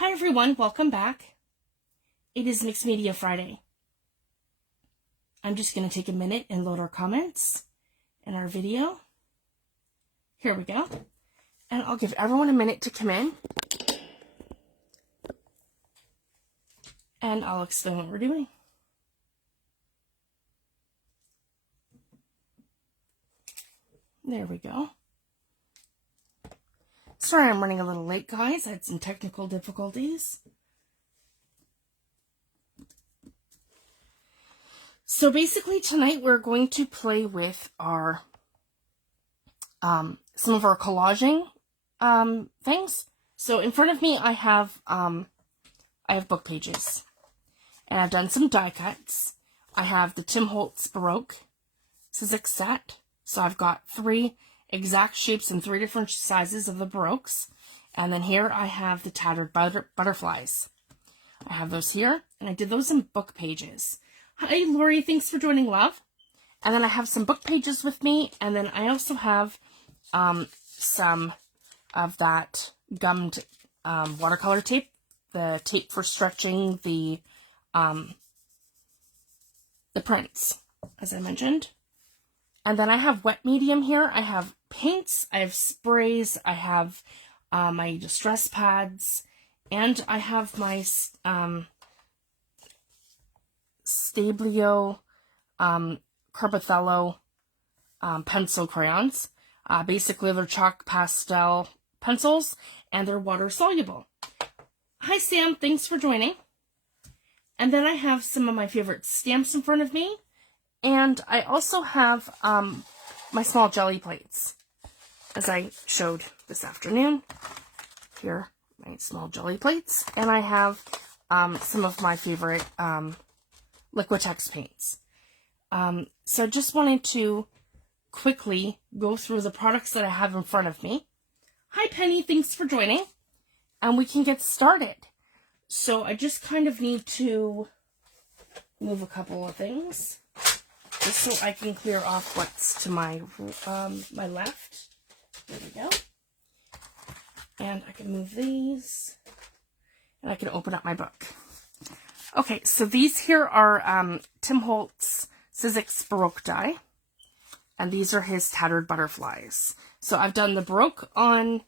Hi everyone, welcome back. It is Mixed Media Friday. I'm just going to take a minute and load our comments in our video. Here we go. And I'll give everyone a minute to come in. And I'll explain what we're doing. There we go. Sorry I'm running a little late, guys. I had some technical difficulties. So basically tonight we're going to play with our some of our collaging things. So in front of me I have book pages. And I've done some die cuts. I have the Holtz Baroque Sizzix set. So I've got 3 exact shapes and 3 different sizes of the baroques. And then here I have the tattered butterflies. I have those here, and I did those in book pages. Hi Lori, thanks for joining, love. And then I have some book pages with me, and then I also have some of that gummed watercolor tape, the tape for stretching the prints, as I mentioned. And then I have wet medium here. I have paints, I have sprays, I have my distress pads, and I have my Stabilo Carbothello pencil crayons. Basically, they're chalk pastel pencils, and they're water soluble. Hi Sam, thanks for joining. And then I have some of my favorite stamps in front of me. And I also have my small jelly plates, as I showed this afternoon. Here, my small jelly plates. And I have some of my favorite Liquitex paints. So just wanted to quickly go through the products that I have in front of me. Hi Penny, thanks for joining. And we can get started. So I just kind of need to move a couple of things, just so I can clear off what's to my my left. There we go. And I can move these. And I can open up my book. Okay, so these here are Holtz Sizzix Baroque die. And these are his tattered butterflies. So I've done the Baroque on,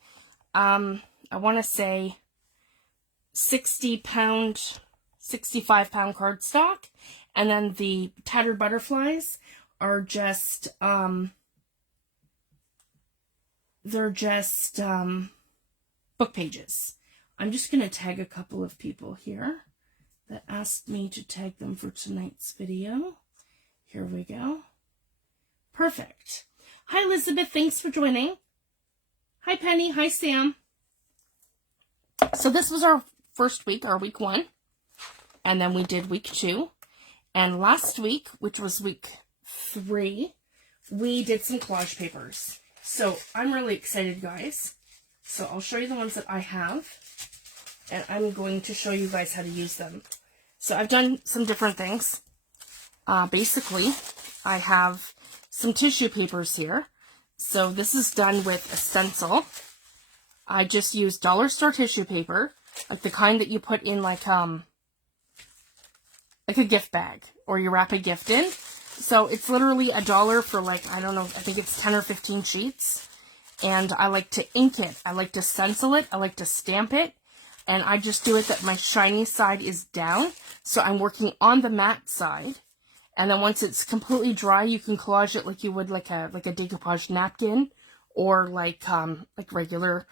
I want to say 65 pound cardstock. And then the tattered butterflies are just, they're just book pages. I'm just going to tag a couple of people here that asked me to tag them for tonight's video. Here we go. Perfect. Hi Elizabeth, thanks for joining. Hi Penny, hi Sam. So this was our first week, our week 1. And then we did week 2. And last week, which was week 3, we did some collage papers. So I'm really excited, guys. So I'll show you the ones that I have. And I'm going to show you guys how to use them. So I've done some different things. Basically, I have some tissue papers here. So this is done with a stencil. I just used dollar store tissue paper, like the kind that you put in like a gift bag, or you wrap a gift in. So it's literally $1 for like, I don't know, I think it's 10 or 15 sheets. And I like to ink it. I like to stencil it. I like to stamp it. And I just do it that my shiny side is down. So I'm working on the matte side. And then once it's completely dry, you can collage it like you would like a decoupage napkin, or like regular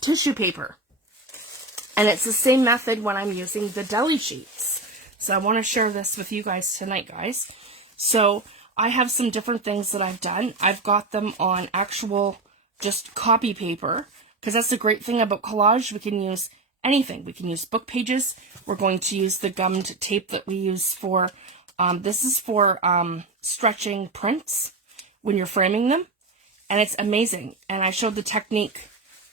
tissue paper. And it's the same method when I'm using the deli sheets. So I want to share this with you guys tonight, guys. So I have some different things that I've done. I've got them on actual just copy paper, because that's the great thing about collage. We can use anything. We can use book pages. We're going to use the gummed tape that we use for, this is for stretching prints when you're framing them. And it's amazing. And I showed the technique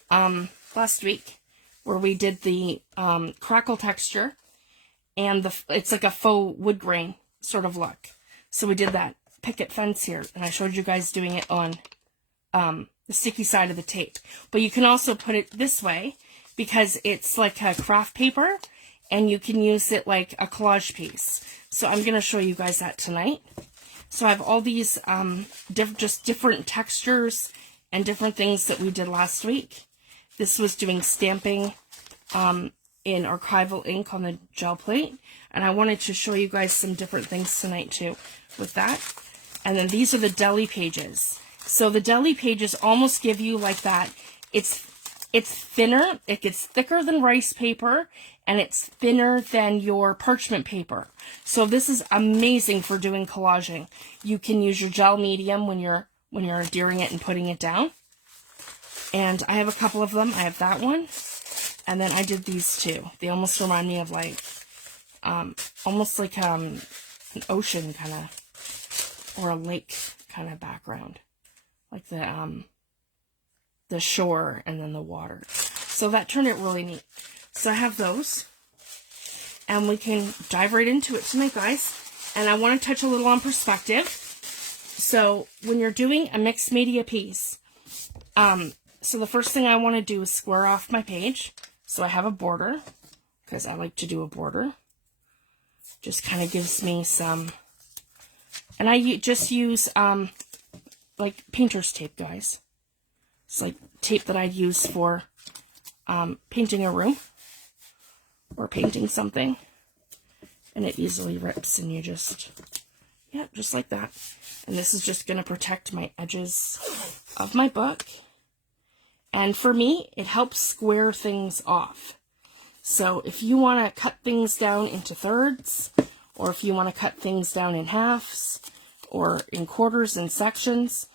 last week where we did the crackle texture, and it's like a faux wood grain sort of look. So we did that picket fence here, and I showed you guys doing it on the sticky side of the tape. But you can also put it this way, because it's like a craft paper and you can use it like a collage piece. So I'm going to show you guys that tonight. So I have all these just different textures and different things that we did last week. This was doing stamping in Archival ink on the gel plate. And I wanted to show you guys some different things tonight too with that. And then these are the deli pages. So the deli pages almost give you like that. It's thinner. It gets thicker than rice paper, and it's thinner than your parchment paper. So this is amazing for doing collaging. You can use your gel medium when you're adhering it and putting it down. And I have a couple of them. I have that one, and then I did these two. They almost remind me of like almost like an ocean kind of, or a lake kind of background, like the shore and then the water. So that turned out really neat. So I have those, and we can dive right into it tonight, guys. And I want to touch a little on perspective. So when you're doing a mixed media piece, so the first thing I want to do is square off my page. So I have a border, because I like to do a border. Just kind of gives me some, and I just use like painter's tape, guys. It's like tape that I'd use for painting a room or painting something, and it easily rips, and you just, yeah, just like that. And this is just going to protect my edges of my book. And for me, it helps square things off. So if you want to cut things down into thirds, or if you want to cut things down in halves, or in quarters and sections,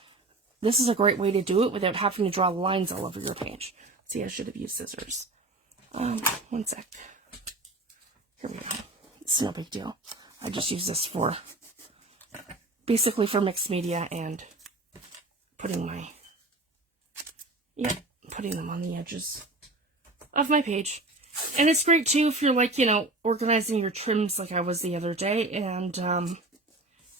this is a great way to do it without having to draw lines all over your page. See, I should have used scissors. One sec. Here we go. It's no big deal. I just use this for, basically for mixed media and putting my, yeah, putting them on the edges of my page. And it's great too if you're like, you know, organizing your trims like I was the other day, and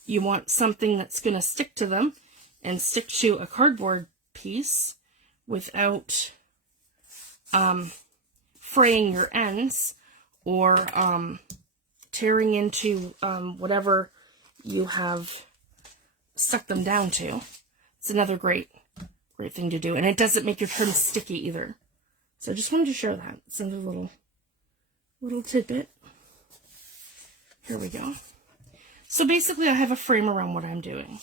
you want something that's going to stick to them and stick to a cardboard piece without fraying your ends or tearing into whatever you have stuck them down to. It's another great thing to do, and it doesn't make your trim sticky either. So I just wanted to show that. It's another little tidbit. Here we go. So basically I have a frame around what I'm doing.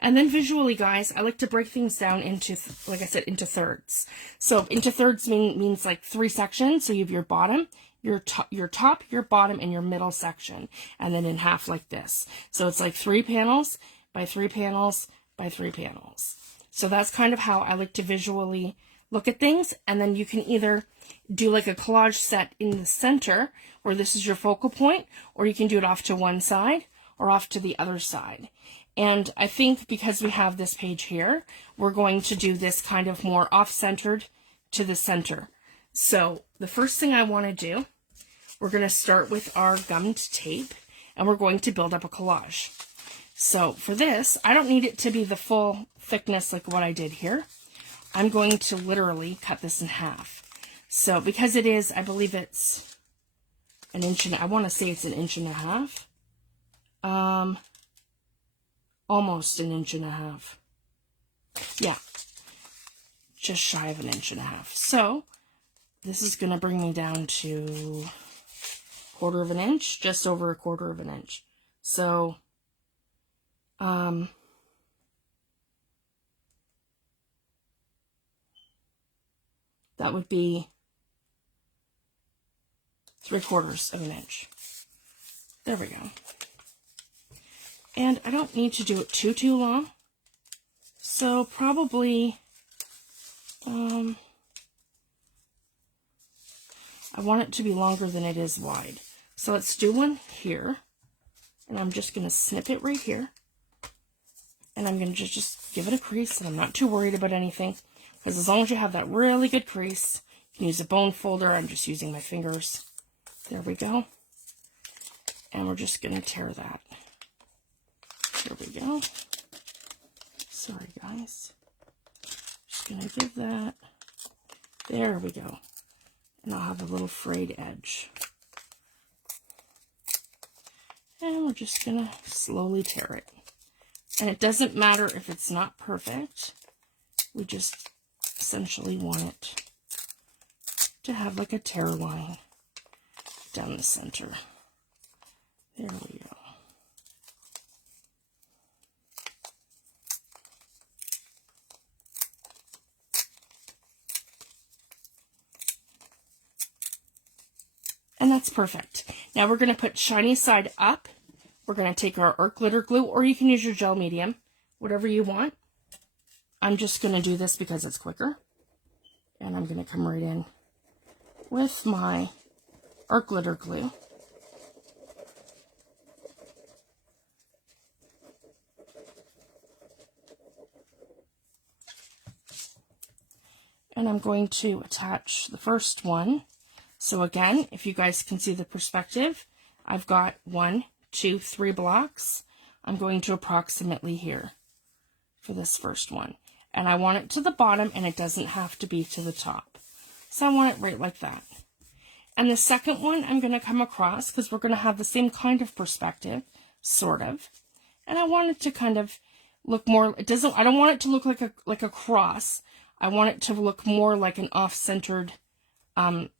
And then visually, guys, I like to break things down into, like I said, into thirds. So into thirds means like 3 sections. So you have your bottom, your top, your bottom, and your middle section. And then in half like this. So it's like 3 panels by 3 panels by 3 panels. So that's kind of how I like to visually look at things. And then you can either do like a collage set in the center, where this is your focal point, or you can do it off to one side or off to the other side. And I think because we have this page here, we're going to do this kind of more off-centered to the center. So the first thing I want to do, we're going to start with our gummed tape, and we're going to build up a collage. So for this, I don't need it to be the full thickness like what I did here. I'm going to literally cut this in half. So because it is, I believe it's an inch and, I want to say it's 1.5 inches. Almost 1.5 inches. Yeah, just shy of 1.5 inches. So this is going to bring me down to 1/4 inch, just over 1/4 inch. So that would be 3/4 inch. There we go. And I don't need to do it too long. So probably, I want it to be longer than it is wide. So let's do one here. And I'm just going to snip it right here. And I'm going to just give it a crease. And I'm not too worried about anything, because as long as you have that really good crease, you can use a bone folder. I'm just using my fingers. There we go. And we're just going to tear that. There we go. Sorry, guys. Just going to give that. There we go. and I'll have a little frayed edge. And we're just going to slowly tear it. And it doesn't matter if it's not perfect. We just essentially want it to have like a tear line down the center. There we go. And that's perfect. Now we're going to put shiny side up. We're going to take our art glitter glue, or you can use your gel medium, whatever you want. I'm just going to do this because it's quicker. And I'm going to come right in with my art glitter glue. And I'm going to attach the first one. So again, if you guys can see the perspective, I've got 1, 2, 3 blocks. I'm going to approximately here for this first one. And I want it to the bottom, and it doesn't have to be to the top. So I want it right like that. And the second one, I'm going to come across, because we're going to have the same kind of perspective, sort of. And I want it to kind of look more, I don't want it to look like a cross. I want it to look more like an off-centered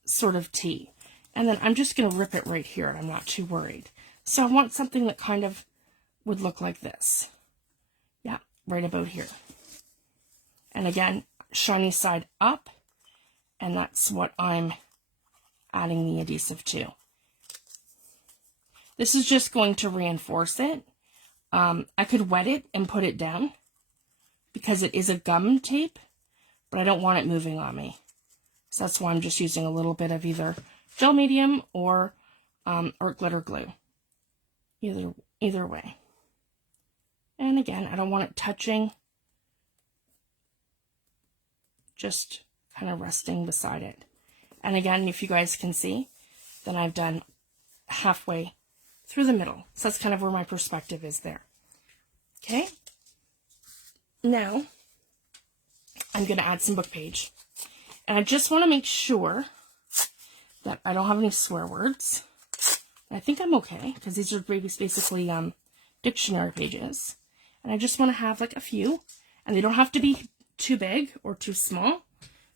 sort of T. And then I'm just going to rip it right here, and I'm not too worried. So I want something that kind of would look like this. Yeah, right about here. And again, shiny side up, and that's what I'm adding the adhesive to. This is just going to reinforce it. I could wet it and put it down because it is a gum tape, but I don't want it moving on me. So that's why I'm just using a little bit of either gel medium or art glitter glue. Either way. And again, I don't want it touching, just kind of resting beside it. And again, if you guys can see, then I've done halfway through the middle. So that's kind of where my perspective is there. Okay. Now, I'm going to add some book page. And I just want to make sure that I don't have any swear words. I think I'm okay, because these are basically dictionary pages. And I just want to have like a few. And they don't have to be too big or too small.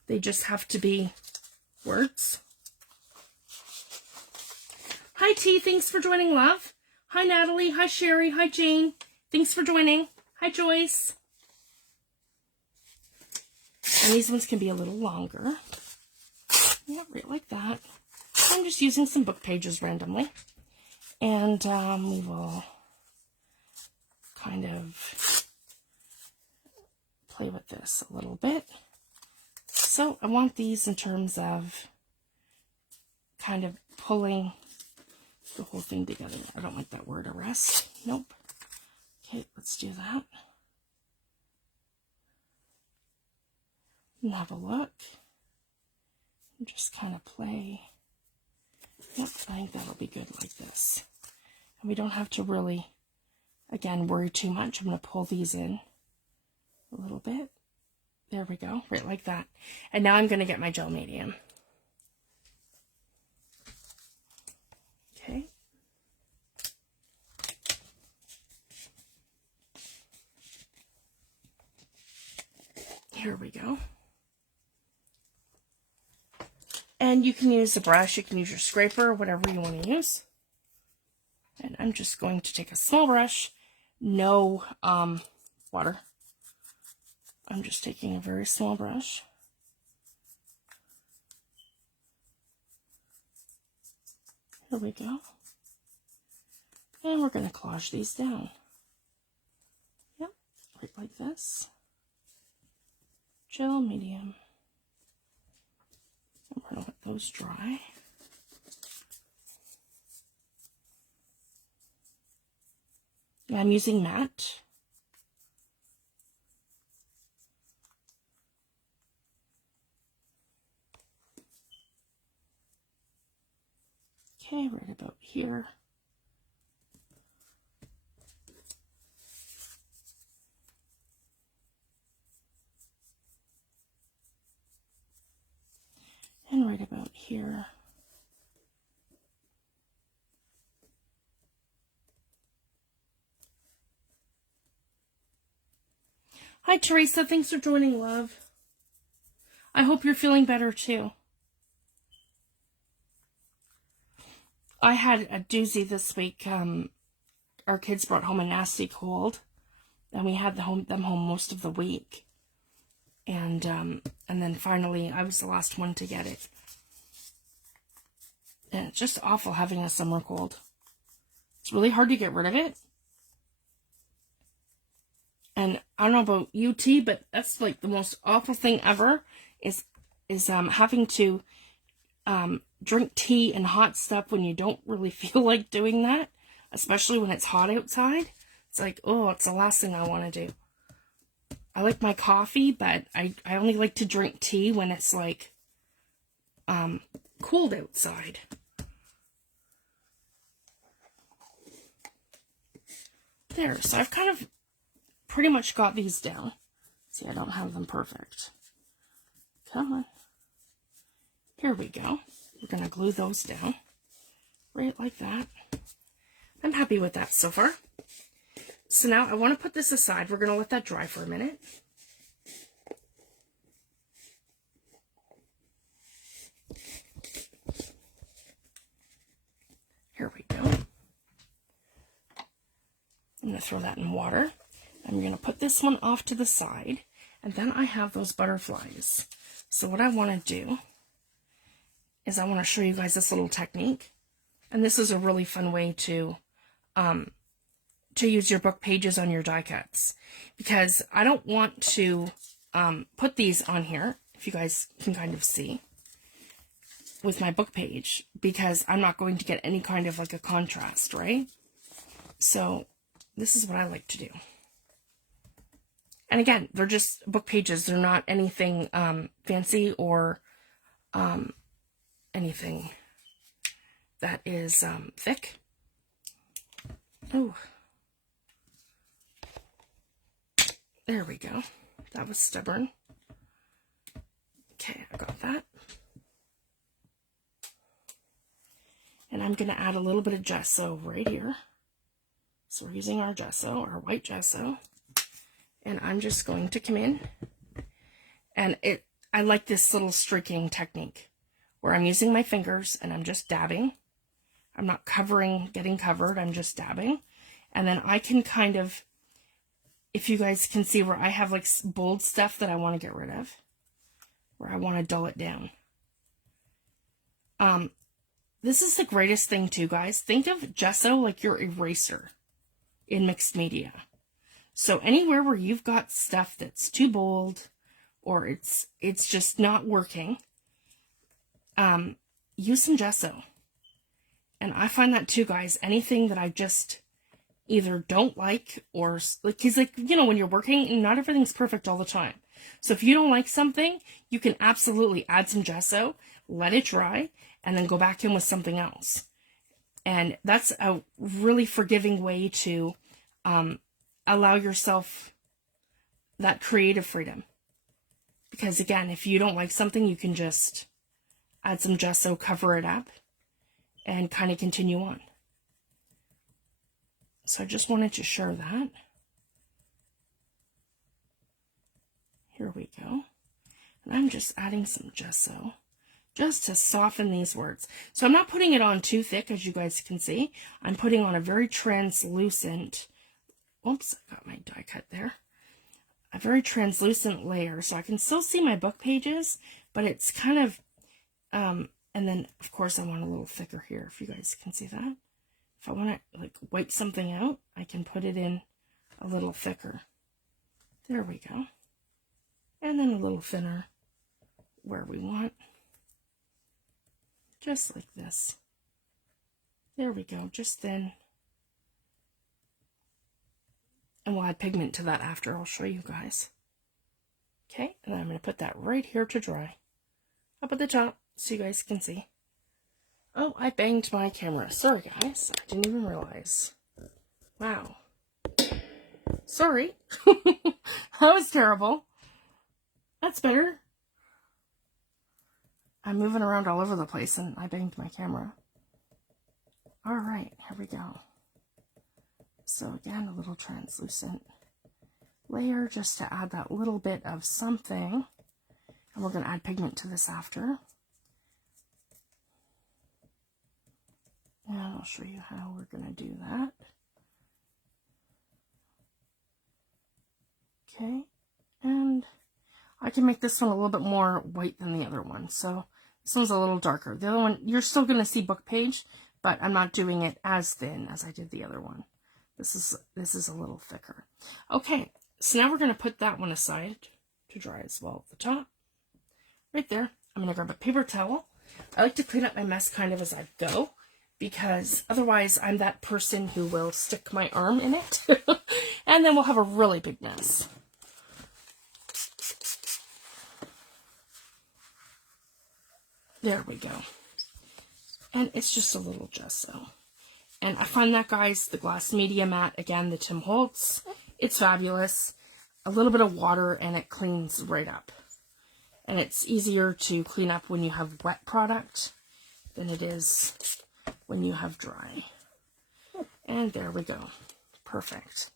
They just have to be words. Hi T, thanks for joining, love. Hi Natalie, hi Sherry, hi Jane. Thanks for joining. Hi Joyce. And these ones can be a little longer. Yeah, right like that. I'm just using some book pages randomly. And we will kind of play with this a little bit. So I want these in terms of kind of pulling the whole thing together. I don't want that word arrest. Nope. Okay, let's do that. And have a look. And just kind of play. Yep, I think that'll be good like this. And we don't have to really, again, worry too much. I'm going to pull these in a little bit. There we go, right like that. And now I'm going to get my gel medium. Okay. Here we go. And you can use a brush, you can use your scraper, whatever you want to use. And I'm just going to take a small brush, no water. I'm just taking a very small brush. Here we go. And we're going to collage these down. Yep, right like this. Gel medium. And we're going to let those dry. Yeah, I'm using matte. Okay, right about here. And right about here. Hi, Teresa. Thanks for joining, love. I hope you're feeling better, too. I had a doozy this week. Our kids brought home a nasty cold, and we had them home most of the week. And then finally, I was the last one to get it. And it's just awful having a summer cold. It's really hard to get rid of it. And I don't know about you, T, but that's like the most awful thing ever is having to drink tea and hot stuff when you don't really feel like doing that, especially when it's hot outside. It's like, oh, it's the last thing I want to do. I like my coffee, but I only like to drink tea when it's like cold outside. There, so I've kind of pretty much got these down. See, I don't have them perfect. Come on. Here we go. We're going to glue those down. Right like that. I'm happy with that so far. So now I want to put this aside. We're going to let that dry for a minute. Here we go. I'm going to throw that in water. I'm going to put this one off to the side. And then I have those butterflies. So what I want to do is I want to show you guys this little technique. And this is a really fun way to use your book pages on your die cuts. Because I don't want to put these on here, if you guys can kind of see, with my book page. Because I'm not going to get any kind of like a contrast, right? So this is what I like to do. And again, they're just book pages. They're not anything fancy or anything that is thick. Oh. There we go. That was stubborn. Okay, I got that. And I'm going to add a little bit of gesso right here. So we're using our gesso, our white gesso. And I'm just going to come in. And I like this little streaking technique where I'm using my fingers and I'm just dabbing. I'm not getting covered, I'm just dabbing. And then I can kind of, if you guys can see where I have like bold stuff that I want to get rid of, where I want to dull it down. This is the greatest thing too, guys. Think of gesso like your eraser in mixed media. So anywhere where you've got stuff that's too bold or it's just not working, use some gesso. And I find that too, guys. Anything that I just either don't like or like, because like, you know, when you're working, not everything's perfect all the time. So if you don't like something, you can absolutely add some gesso, let it dry, and then go back in with something else. And that's a really forgiving way to allow yourself that creative freedom. Because again, if you don't like something, you can just add some gesso, cover it up, and kind of continue on. So I just wanted to share that. Here we go. And I'm just adding some gesso just to soften these words. So I'm not putting it on too thick, as you guys can see. I'm putting on a very translucent, oops, I got my die cut there. A very translucent layer, so I can still see my book pages, but it's kind of, and then of course I want a little thicker here, if you guys can see that. If I want to like wipe something out, I can put it in a little thicker. There we go. And then a little thinner where we want. Just like this. There we go, just thin. And we'll add pigment to that after. I'll show you guys. Okay, and then I'm going to put that right here to dry. Up at the top, so you guys can see. Oh, I banged my camera. Sorry, guys. I didn't even realize. Wow. Sorry. That was terrible. That's better. I'm moving around all over the place and I banged my camera. All right, here we go. So again, a little translucent layer just to add that little bit of something. And we're going to add pigment to this after. And I'll show you how we're going to do that. Okay, and I can make this one a little bit more white than the other one. So this one's a little darker. The other one, you're still going to see book page, but I'm not doing it as thin as I did the other one. This is a little thicker. Okay, so now we're going to put that one aside to dry as well at the top. Right there. I'm going to grab a paper towel. I like to clean up my mess kind of as I go, because otherwise I'm that person who will stick my arm in it, and then we'll have a really big mess. There we go. And it's just a little gesso. And I find that, guys, the glass media mat, again, the Tim Holtz, it's fabulous. A little bit of water and it cleans right up. And it's easier to clean up when you have wet product than it is when you have dry. And there we go. Perfect.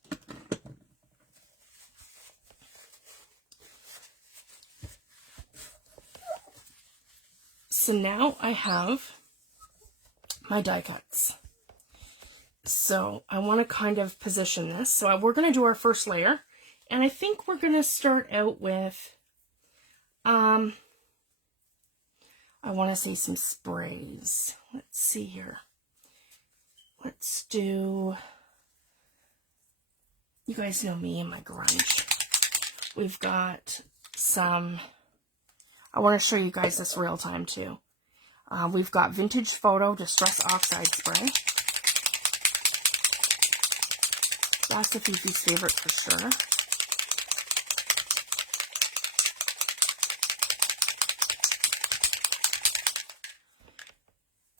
So now I have my die cuts. So I want to kind of position this. So we're going to do our first layer. And I think we're going to start out with, I want to say some sprays. Let's see here. Let's do, you guys know me and my grunge. We've got some, I want to show you guys this real time too. We've got Vintage Photo Distress Oxide Spray. That's a Fifi's favorite for sure.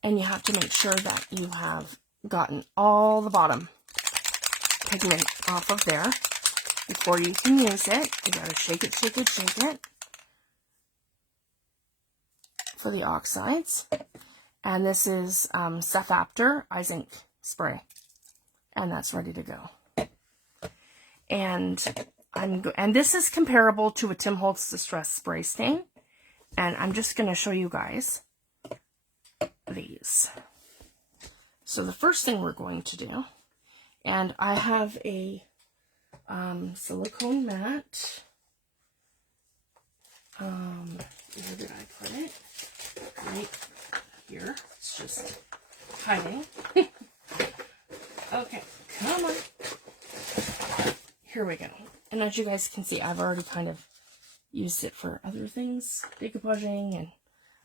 And you have to make sure that you have gotten all the bottom pigment off of there before you can use it. You gotta shake it, shake it, shake it for the oxides. And this is Seth Apter Zink spray, and that's ready to go. And this is comparable to a Tim Holtz Distress Spray Stain, and I'm just going to show you guys these. So the first thing we're going to do, and I have a silicone mat. Where did I put it? Right here. It's just hiding. Okay, come on. Here we go. And as you guys can see, I've already kind of used it for other things, decoupaging and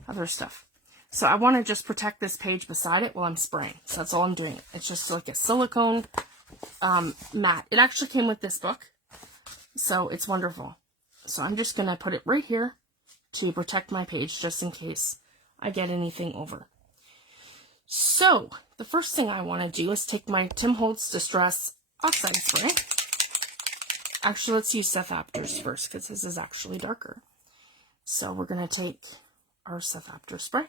other stuff. So I want to just protect this page beside it while I'm spraying. So that's all I'm doing. It's just like a silicone mat. It actually came with this book, so it's wonderful. So I'm just going to put it right here to protect my page just in case I get anything over. So the first thing I want to do is take my Tim Holtz Distress Oxide Spray. Actually, let's use Seth Apter's first because his is actually darker. So we're going to take our Seth Apter spray.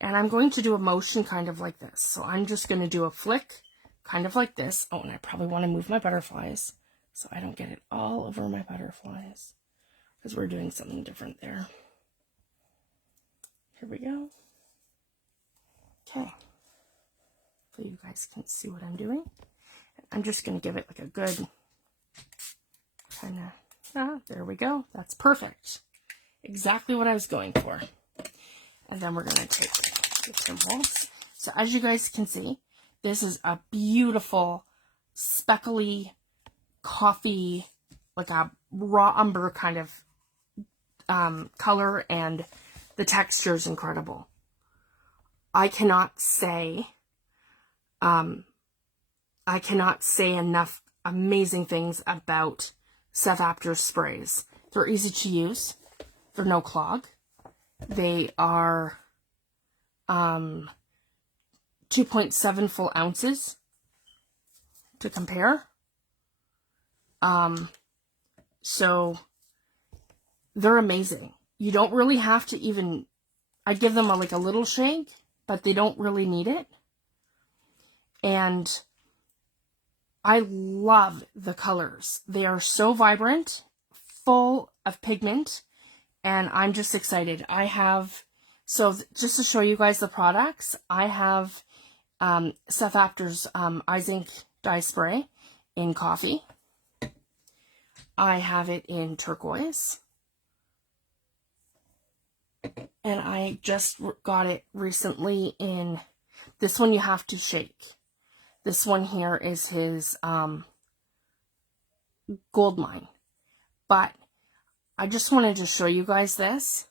And I'm going to do a motion kind of like this. So I'm just going to do a flick kind of like this. Oh, and I probably want to move my butterflies so I don't get it all over my butterflies, because we're doing something different there. Here we go. Okay. So you guys can see what I'm doing. I'm just going to give it like a good kind of, there we go. That's perfect. Exactly what I was going for. And then we're going to take the Tim Holtz. So as you guys can see, this is a beautiful speckly coffee, like a raw umber kind of color, and the texture is incredible. I cannot say enough amazing things about Seth Apter sprays. They're easy to use. They're no clog. They are 2.7 full ounces to compare. So they're amazing. You don't really have to even I give them like a little shake, but they don't really need it. And I love the colors. They are so vibrant, full of pigment, and I'm just excited. I have, so just to show you guys the products, I have Seth Apter's Zink dye spray in coffee. I have it in turquoise. And I just got it recently in, this one you have to shake. This one here is his Goldmine. But I just wanted to show you guys this.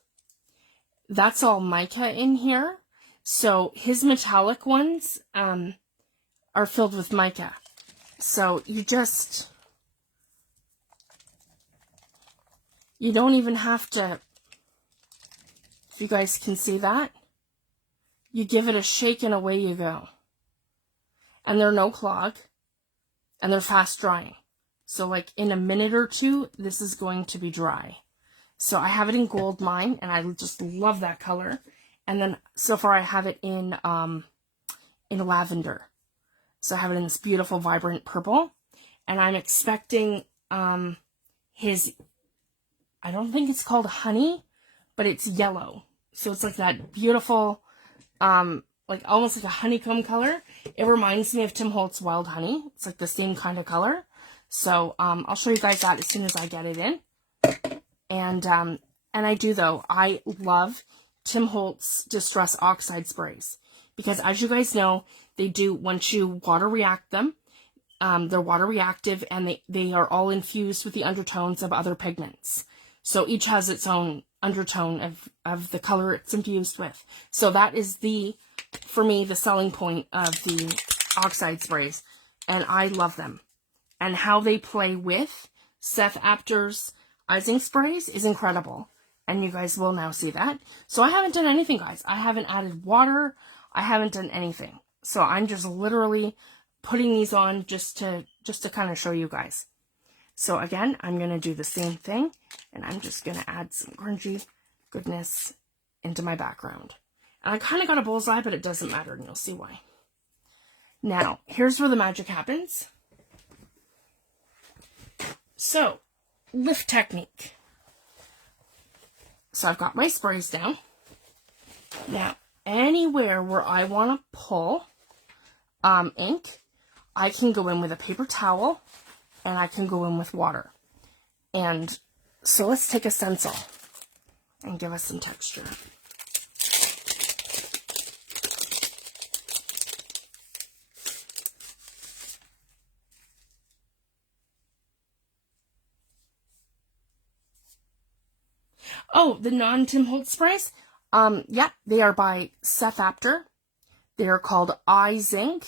That's all mica in here. So his metallic ones are filled with mica. So you don't even have to, if you guys can see that, you give it a shake and away you go. And they're no clog, and they're fast drying. So like in a minute or two, this is going to be dry. So I have it in Goldmine, and I just love that color. And then so far I have it in lavender. So I have it in this beautiful vibrant purple, and I'm expecting his, I don't think it's called honey, but it's yellow. So it's like that beautiful, like almost like a honeycomb color. It reminds me of Tim Holtz Wild Honey. It's like the same kind of color. So I'll show you guys that as soon as I get it in. And I do though, I love Tim Holtz Distress Oxide sprays, because as you guys know, they do, once you water react them, they're water reactive, and they are all infused with the undertones of other pigments. So each has its own undertone of the color it's infused with. So that is for me, the selling point of the Oxide sprays. And I love them. And how they play with Seth Apter's Zink sprays is incredible. And you guys will now see that. So I haven't done anything, guys. I haven't added water. I haven't done anything. So I'm just literally putting these on just to kind of show you guys. So again, I'm going to do the same thing, and I'm just going to add some grungy goodness into my background. And I kind of got a bullseye, but it doesn't matter, and you'll see why. Now, here's where the magic happens. So, lift technique. So I've got my sprays down. Now, anywhere where I want to pull ink, I can go in with a paper towel, and I can go in with water. And so let's take a stencil and give us some texture. Oh, the non-Tim Holtz sprays? Yeah, they are by Seth Apter. They are called Zink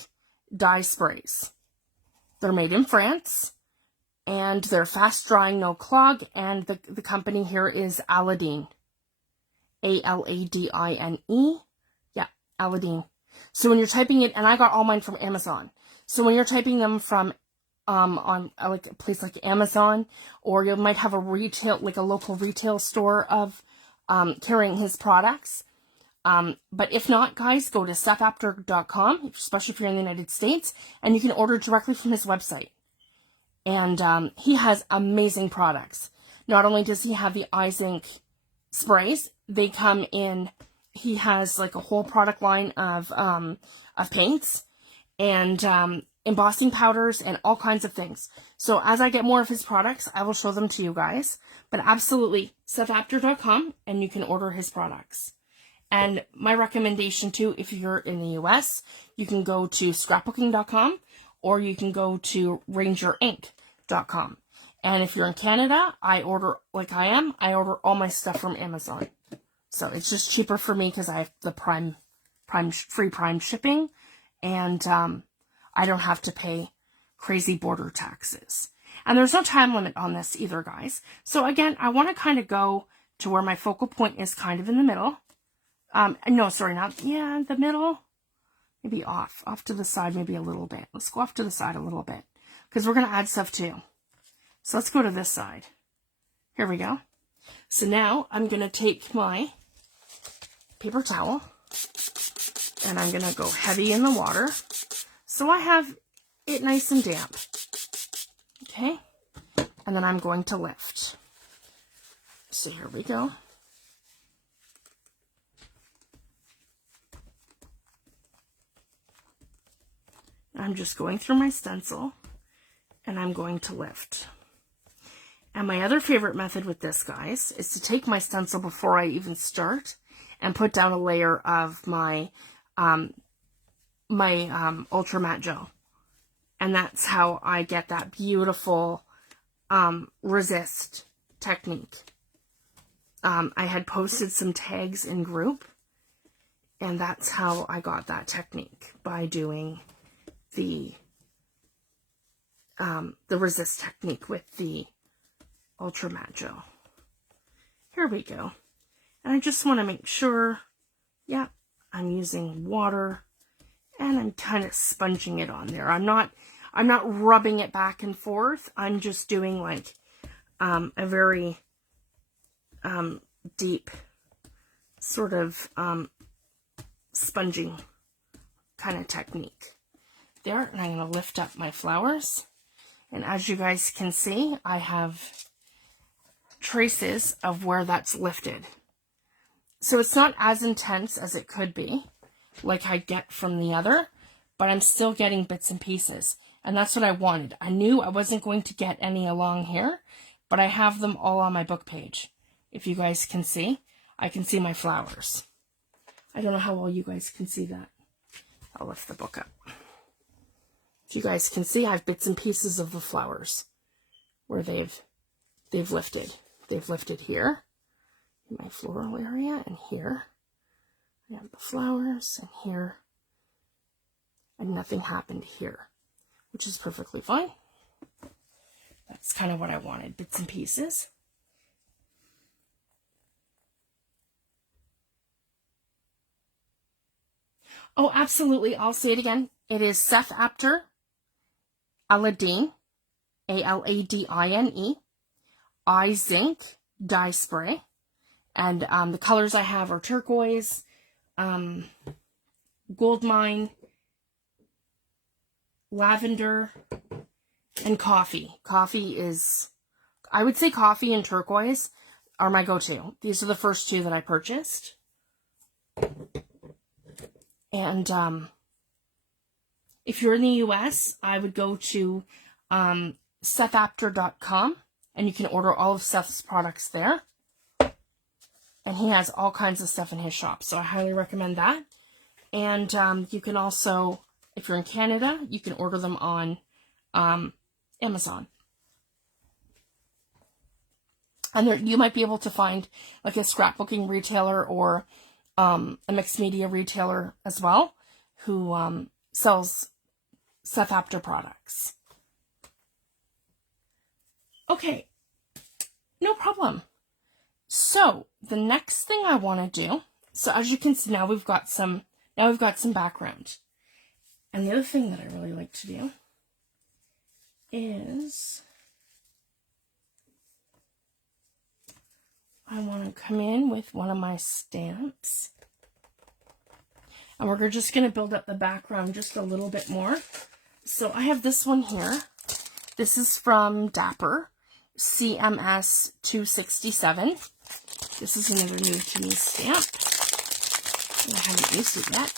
dye sprays. They're made in France, and they're fast drying, no clog, and the company here is Aladine. A-L-A-D-I-N-E. Yeah, Aladine. So when you're typing it, and I got all mine from Amazon. So when you're typing them from on like a place like Amazon, or you might have a retail, like a local retail store of carrying his products. But if not, guys, go to SethApter.com, especially if you're in the United States, and you can order directly from his website. And he has amazing products. Not only does he have the Zink sprays, they come in, he has like a whole product line of paints and embossing powders and all kinds of things. So as I get more of his products, I will show them to you guys. But absolutely, SethApter.com, and you can order his products. And my recommendation too, if you're in the US, you can go to scrapbooking.com, or you can go to rangerinc.com. And if you're in Canada, I order, like I order all my stuff from Amazon. So it's just cheaper for me because I have the free Prime shipping, and I don't have to pay crazy border taxes. And there's no time limit on this either, guys. So again, I want to kind of go to where my focal point is kind of in the middle. No, sorry, not, yeah, the middle. Maybe off to the side, maybe a little bit. Let's go off to the side a little bit, because we're going to add stuff too. So let's go to this side. Here we go. So now I'm going to take my paper towel, and I'm going to go heavy in the water so I have it nice and damp. Okay, and then I'm going to lift. So here we go. I'm just going through my stencil, and I'm going to lift. And my other favorite method with this, guys, is to take my stencil before I even start and put down a layer of my ultra matte gel. And that's how I get that beautiful resist technique. I had posted some tags in group, and that's how I got that technique, by doing the resist technique with the ultra matte gel. Here we go. And I just want to make sure, yeah, I'm using water, and I'm kind of sponging it on there. I'm not rubbing it back and forth. I'm just doing like a very deep sort of sponging kind of technique there. And I'm going to lift up my flowers, and as you guys can see, I have traces of where that's lifted. So it's not as intense as it could be, like I get from the other, but I'm still getting bits and pieces. And that's what I wanted. I knew I wasn't going to get any along here, but I have them all on my book page. If you guys can see, I can see my flowers. I don't know how well you guys can see that. I'll lift the book up. If you guys can see, I have bits and pieces of the flowers where they've lifted. They've lifted here in my floral area, and here I have the flowers, and here, and nothing happened here, which is perfectly fine. That's kind of what I wanted, bits and pieces. Oh, absolutely. I'll say it again. It is Seth Apter, Aladine, Aladine, Zink dye spray. And the colors I have are turquoise, Goldmine, lavender, and coffee. Coffee is, I would say coffee and turquoise are my go-to. These are the first two that I purchased. And if you're in the US, I would go to SethApter.com, and you can order all of Seth's products there. And he has all kinds of stuff in his shop, so I highly recommend that. And you can also, if you're in Canada, you can order them on Amazon. And there, you might be able to find like a scrapbooking retailer or a mixed media retailer as well, who sells Seth Apter products. Okay, no problem. So the next thing I want to do, so as you can see, now we've got some background. And the other thing that I really like to do is I want to come in with one of my stamps, and we're just going to build up the background just a little bit more. So I have this one here. This is from Dapper, CMS 267. This is another new to me stamp. I haven't used it yet.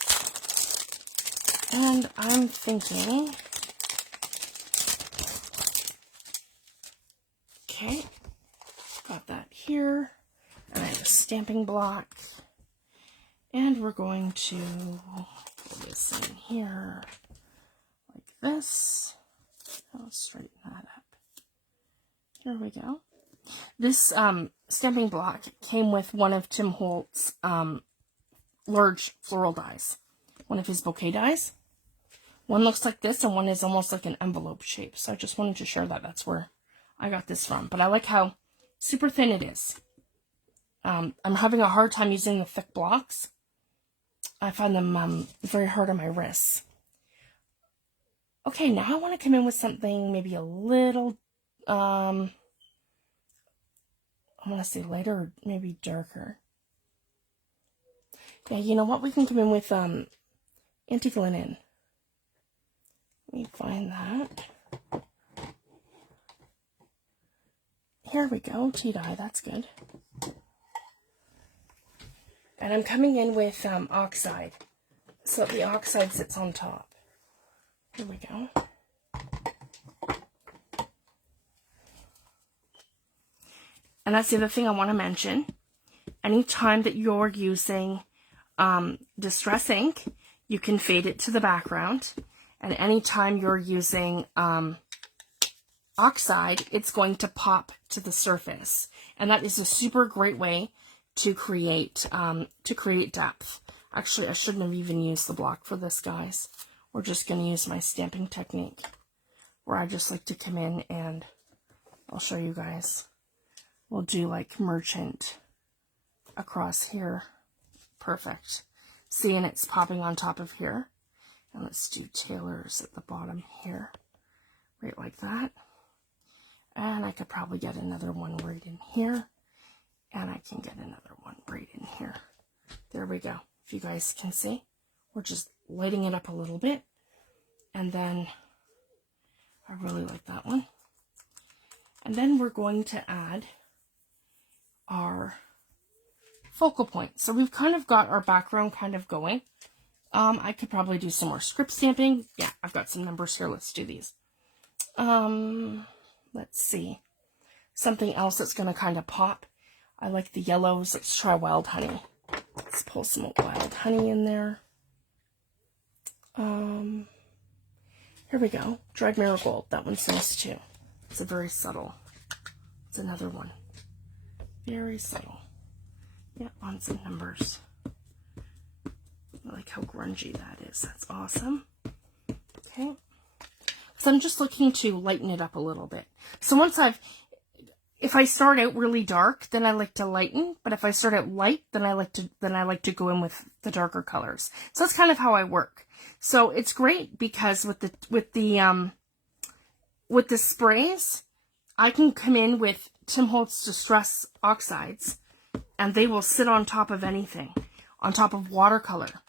And I'm thinking, okay, got that here. And I have a stamping block. And we're going to pull this in here like this. I'll straighten that up. Here we go. This stamping block came with one of Tim Holtz' large floral dies. One of his bouquet dies. One looks like this, and one is almost like an envelope shape. So I just wanted to share that. That's where I got this from. But I like how super thin it is. I'm having a hard time using the thick blocks. I find them very hard on my wrists. Okay, now I want to come in with something maybe a little, I want to say lighter or maybe darker. Yeah, you know what? We can come in with antique linen. Let me find that. Here we go, tea dye, that's good. And I'm coming in with Oxide, so that the Oxide sits on top. Here we go. And that's the other thing I want to mention. Anytime that you're using Distress ink, you can fade it to the background. And anytime you're using Oxide, it's going to pop to the surface. And that is a super great way to create depth. Actually, I shouldn't have even used the block for this, guys. We're just going to use my stamping technique, where I just like to come in and I'll show you guys. We'll do like merchant across here. Perfect. See, and it's popping on top of here. And let's do tailors at the bottom here. Right like that. And I could probably get another one right in here. And I can get another one right in here. There we go. If you guys can see, we're just lighting it up a little bit. And then I really like that one. And then we're going to add our focal point. So we've kind of got our background kind of going. I could probably do some more script stamping. Yeah, I've got some numbers here. Let's do these. Let's see. Something else that's going to kind of pop. I like the yellows. Let's try wild honey. Let's pull some wild honey in there. Here we go. Dried marigold. That one's nice too. It's a very subtle. It's another one. Very subtle. Yeah, on some numbers. I like how grungy that is. That's awesome. Okay. So I'm just looking to lighten it up a little bit. So if I start out really dark, then I like to lighten. But if I start out light, then I like to go in with the darker colors. So that's kind of how I work. So it's great because with the sprays, I can come in with Tim Holtz Distress Oxides, and they will sit on top of anything, on top of watercolor,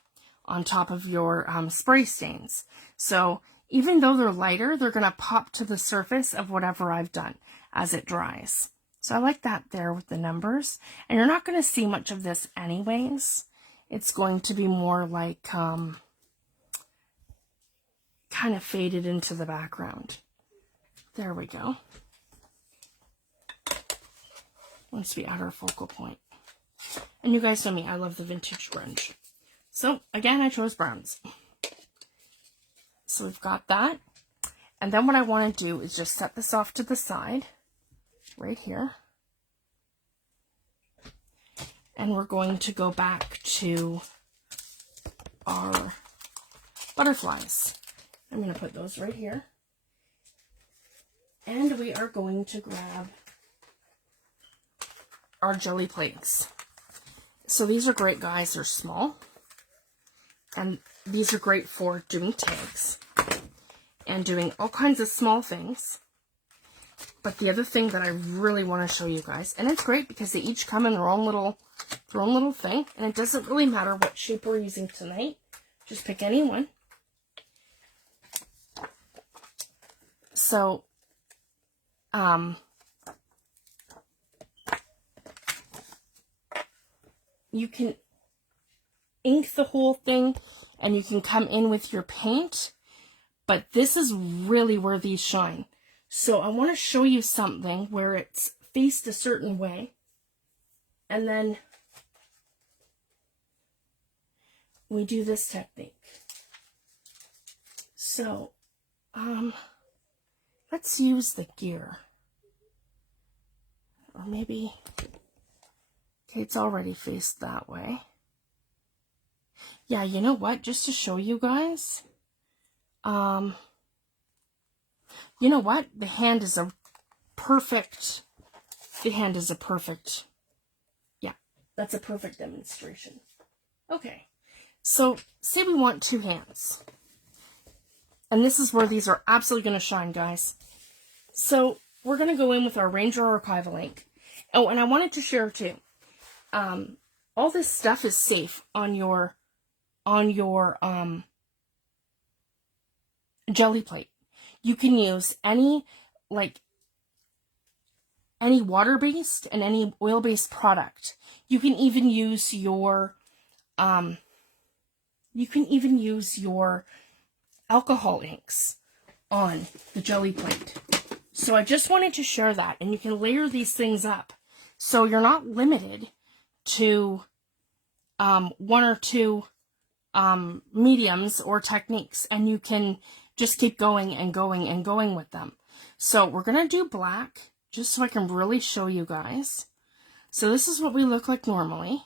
on top of your spray stains. So even though they're lighter, they're going to pop to the surface of whatever I've done as it dries. So I like that there with the numbers. And you're not going to see much of this anyways. It's going to be more like kind of faded into the background. There we go. Once we add our focal point. And you guys know me, I love the vintage grunge. So again, I chose browns. So we've got that. And then what I want to do is just set this off to the side, right here. And we're going to go back to our butterflies. I'm going to put those right here. And we are going to grab our jelly plates. So these are great, guys. They're small. And these are great for doing tags and doing all kinds of small things. But the other thing that I really want to show you guys, and it's great because they each come in their own little thing, and it doesn't really matter what shape we're using tonight. Just pick any one. So, you can ink the whole thing, and you can come in with your paint, but this is really where these shine. So I want to show you something where it's faced a certain way, and then we do this technique. So let's use the gear, or maybe, okay, it's already faced that way. Yeah, you know what? Just to show you guys, you know what? The hand is a perfect, yeah, that's a perfect demonstration. Okay, so say we want two hands. And this is where these are absolutely going to shine, guys. So we're going to go in with our Ranger Archival ink. Oh, and I wanted to share too. A all this stuff is safe on your jelly plate. You can use any water-based and any oil-based product. You can even use your alcohol inks on the jelly plate. So I just wanted to share that, and you can layer these things up. So you're not limited to one or two mediums or techniques, and you can just keep going and going and going with them. So we're going to do black, just so I can really show you guys. So this is what we look like normally.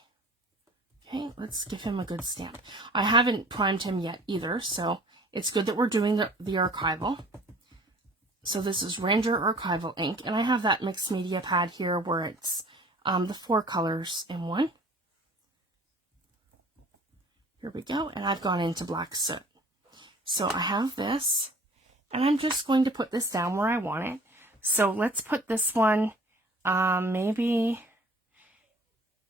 Okay, let's give him a good stamp. I haven't primed him yet either, so it's good that we're doing the Archival. So this is Ranger Archival ink, and I have that mixed media pad here where it's the 4 colors in one. Here we go, and I've gone into black soot. So I have this, and I'm just going to put this down where I want it. So let's put this one, maybe,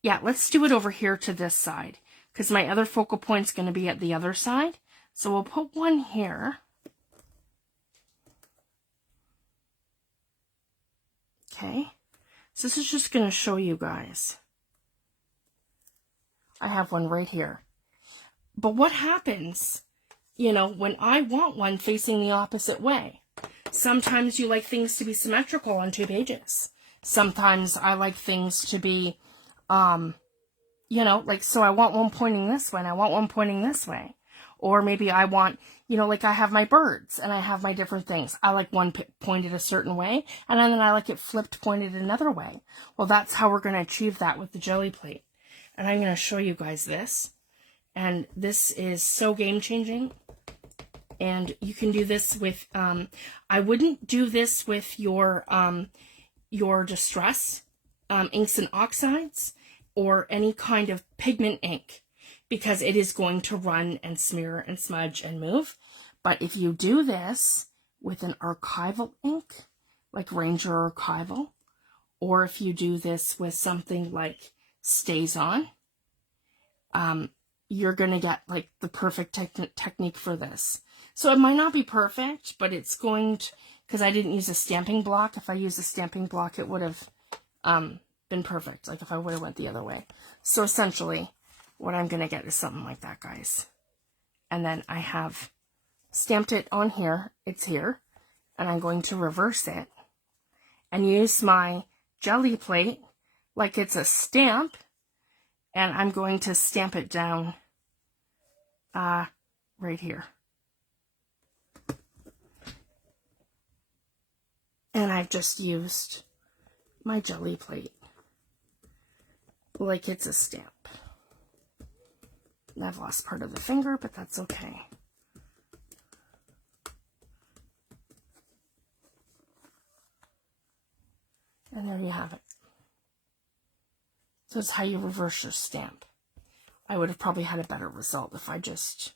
yeah, let's do it over here to this side, because my other focal point's going to be at the other side. So we'll put one here. Okay, so this is just going to show you guys. I have one right here. But what happens, you know, when I want one facing the opposite way? Sometimes you like things to be symmetrical on 2 pages. Sometimes I like things to be, you know, like, so I want one pointing this way and I want one pointing this way. Or maybe I want, you know, like I have my birds and I have my different things. I like one pointed a certain way, and then I like it flipped pointed another way. Well, that's how we're going to achieve that with the jelly plate. And I'm going to show you guys this. And this is so game-changing. And you can do this with, I wouldn't do this with your distress inks and oxides or any kind of pigment ink, because it is going to run and smear and smudge and move. But if you do this with an archival ink, like Ranger Archival, or if you do this with something like Stays On, you're going to get like the perfect technique for this. So it might not be perfect, but it's going to, because I didn't use a stamping block. If I used a stamping block, it would have been perfect, like if I would have went the other way. So essentially, what I'm going to get is something like that, guys. And then I have stamped it on here. It's here. And I'm going to reverse it and use my jelly plate like it's a stamp. And I'm going to stamp it down right here. And I've just used my jelly plate like it's a stamp. And I've lost part of the finger, but that's okay. And there you have it. So it's how you reverse your stamp. I would have probably had a better result if I just,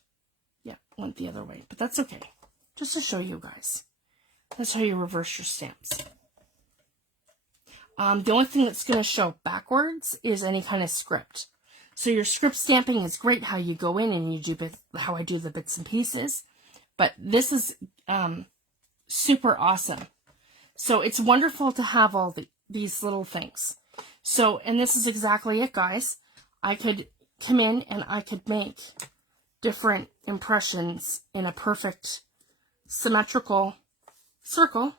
went the other way. But that's okay. Just to show you guys. That's how you reverse your stamps. The only thing that's going to show backwards is any kind of script. So your script stamping is great, how you go in and you do how I do the bits and pieces. But this is super awesome. So it's wonderful to have all these little things. So, and this is exactly it, guys. I could come in and I could make different impressions in a perfect symmetrical circle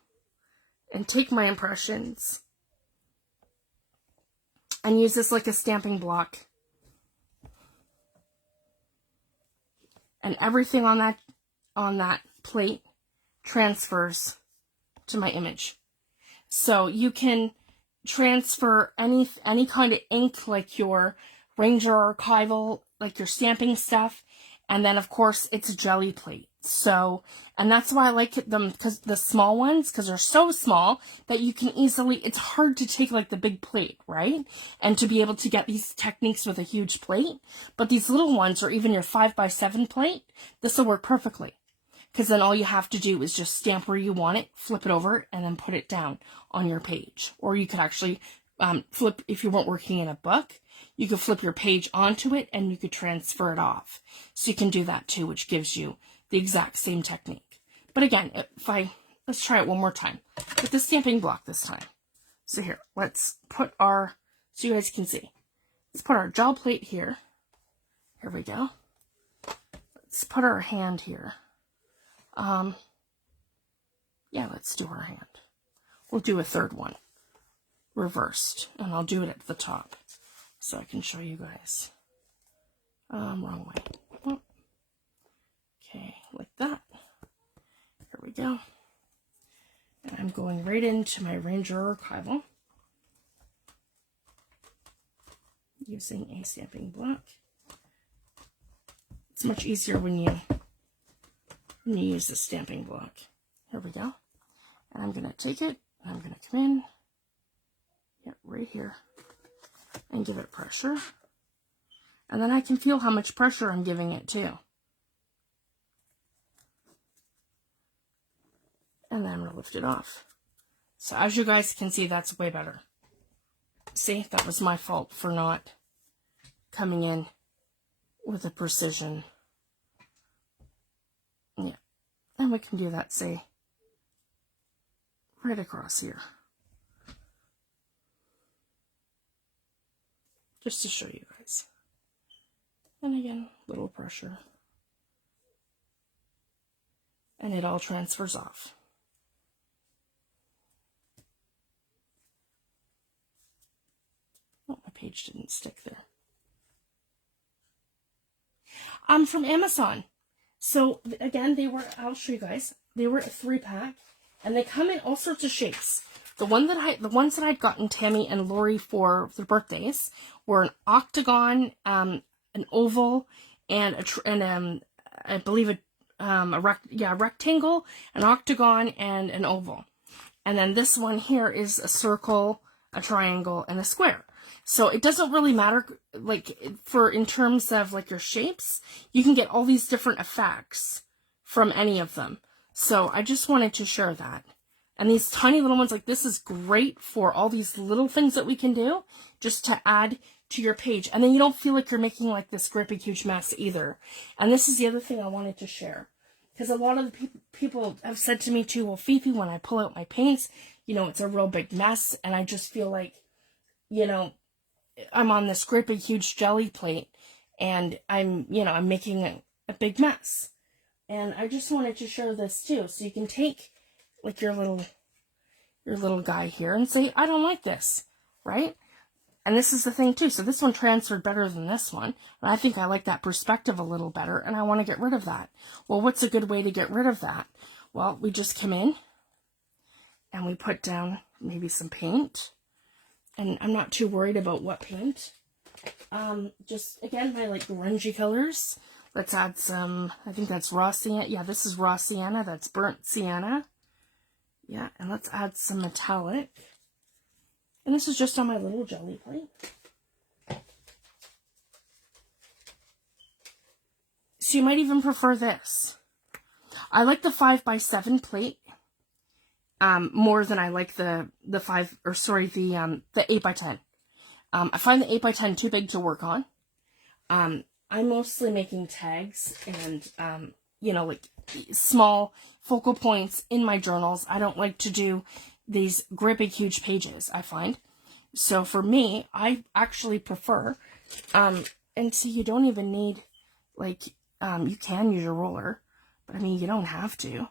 and take my impressions and use this like a stamping block. And everything on that plate transfers to my image. So you can transfer any kind of ink, like your Ranger Archival, like your stamping stuff, and then of course it's a jelly plate. So, and that's why I like them, because the small ones, because they're so small that you can easily, it's hard to take like the big plate, right? And to be able to get these techniques with a huge plate. But these little ones, or even your 5x7 plate, this will work perfectly. Because then all you have to do is just stamp where you want it, flip it over, and then put it down on your page. Or you could actually flip, if you weren't working in a book, you could flip your page onto it and you could transfer it off. So you can do that too, which gives you the exact same technique. But again, let's try it one more time with the stamping block this time. So here, let's put so you guys can see. Let's put our gel plate here. Here we go. Let's put our hand here. Yeah, let's do our hand. We'll do a third one, reversed, and I'll do it at the top so I can show you guys. Wrong way. Oh. Okay, like that. Here we go. And I'm going right into my Ranger Archival using a stamping block. It's much easier when you use the stamping block. Here we go. And I'm going to take it, and I'm going to come in, right here, and give it pressure. And then I can feel how much pressure I'm giving it too. And then I'm going to lift it off. So as you guys can see, that's way better. See, that was my fault for not coming in with a precision. Yeah. And we can do that, say, right across here. Just to show you guys. And again, little pressure. And it all transfers off. Oh, my page didn't stick there. From Amazon. So again, I'll show you guys. They were a 3-pack, and they come in all sorts of shapes. The ones that I'd gotten Tammy and Lori for their birthdays were an octagon, an oval, and I believe a rectangle, an octagon, and an oval. And then this one here is a circle, a triangle, and a square. So it doesn't really matter, like, in terms of, like, your shapes, you can get all these different effects from any of them. So I just wanted to share that. And these tiny little ones, like, this is great for all these little things that we can do just to add to your page. And then you don't feel like you're making, like, this grippy, huge mess either. And this is the other thing I wanted to share. Because a lot of the people have said to me, too, well, Fifi, when I pull out my paints, it's a real big mess. And I just feel like, I'm on this grippy, huge jelly plate, and I'm making a big mess. And I just wanted to share this too, so you can take, like, your little guy here and say, I don't like this, right? And this is the thing too. So this one transferred better than this one, and I think I like that perspective a little better, and I want to get rid of that. Well, what's a good way to get rid of that? Well, we just come in, and we put down maybe some paint. And I'm not too worried about what paint. Just, again, my, like, grungy colors. Let's add some, I think that's raw sienna. Yeah, this is raw sienna. That's burnt sienna. Yeah, and let's add some metallic. And this is just on my little jelly plate. So you might even prefer this. I like the 5x7 plate. More than I like the 8x10. I find the 8x10 too big to work on. I'm mostly making tags and, like small focal points in my journals. I don't like to do these grippy, huge pages, I find. So for me, I actually prefer, and see, you don't even need, like, you can use your roller, but I mean, you don't have to.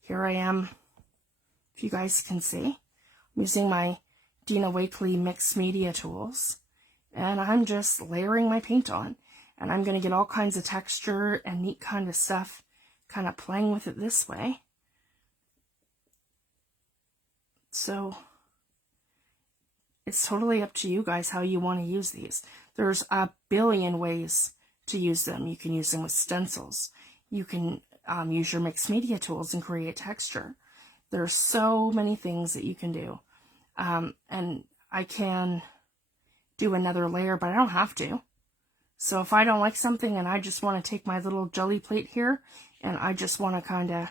Here I am. If you guys can see, I'm using my Dina Wakley mixed media tools, and I'm just layering my paint on, and I'm going to get all kinds of texture and neat kind of stuff, kind of playing with it this way. So it's totally up to you guys how you want to use these. There's a billion ways to use them. You can use them with stencils. You can use your mixed media tools and create texture. There's so many things that you can do. And I can do another layer, but I don't have to. So if I don't like something and I just want to take my little jelly plate here and I just want to kind of,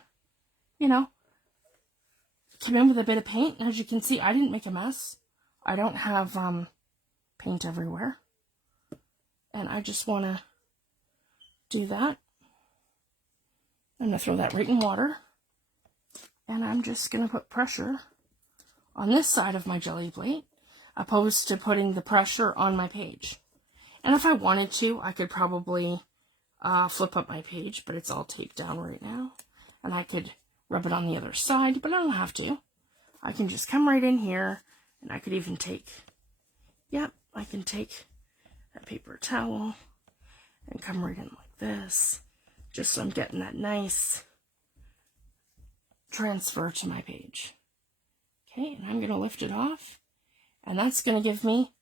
come in with a bit of paint. And as you can see, I didn't make a mess. I don't have paint everywhere. And I just want to do that. I'm going to throw that right in water. And I'm just going to put pressure on this side of my jelly plate, opposed to putting the pressure on my page. And if I wanted to, I could probably flip up my page, but it's all taped down right now. And I could rub it on the other side, but I don't have to. I can just come right in here, and I could even take, I can take a paper towel and come right in like this, just so I'm getting that nice transfer to my page. Okay, and I'm going to lift it off, and that's going to give me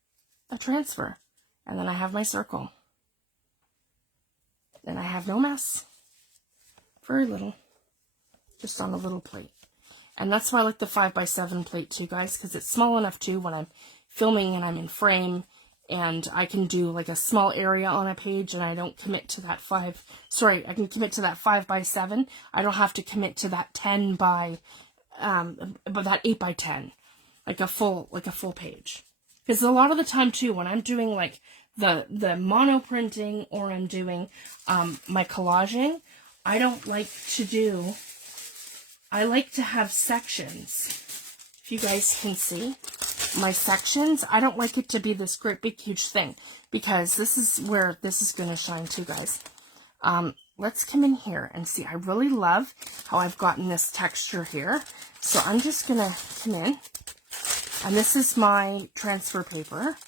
a transfer. And then I have my circle. Then I have no mess. Very little. Just on a little plate. And that's why I like the 5x7 plate too, guys, because it's small enough too when I'm filming and I'm in frame, and I can do like a small area on a page, and I don't commit to that I can commit to that 5x7. I don't have to commit to that 10 by, but that 8x10, like a full page. Because a lot of the time too, when I'm doing like the mono printing, or I'm doing my collaging, I don't like to do, I like to have sections. If you guys can see my sections, I don't like it to be this great big huge thing, because this is where this is going to shine too, guys. Let's come in here and see. I really love how I've gotten this texture here. So I'm just going to come in, and this is my transfer paper,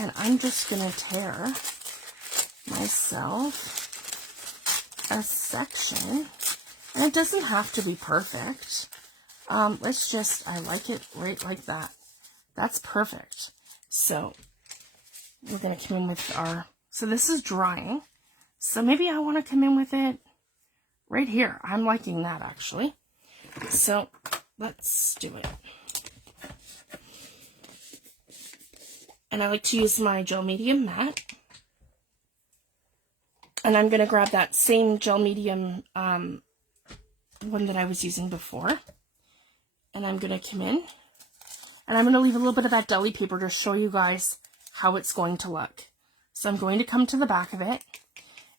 and I'm just going to tear myself a section. And it doesn't have to be perfect. Let's just, I like it right like that. That's perfect. So we're going to come in with our, so this is drying. So maybe I want to come in with it right here. I'm liking that actually. So let's do it. And I like to use my gel medium matte. And I'm going to grab that same gel medium one that I was using before. And I'm going to come in. And I'm going to leave a little bit of that deli paper to show you guys how it's going to look. So I'm going to come to the back of it.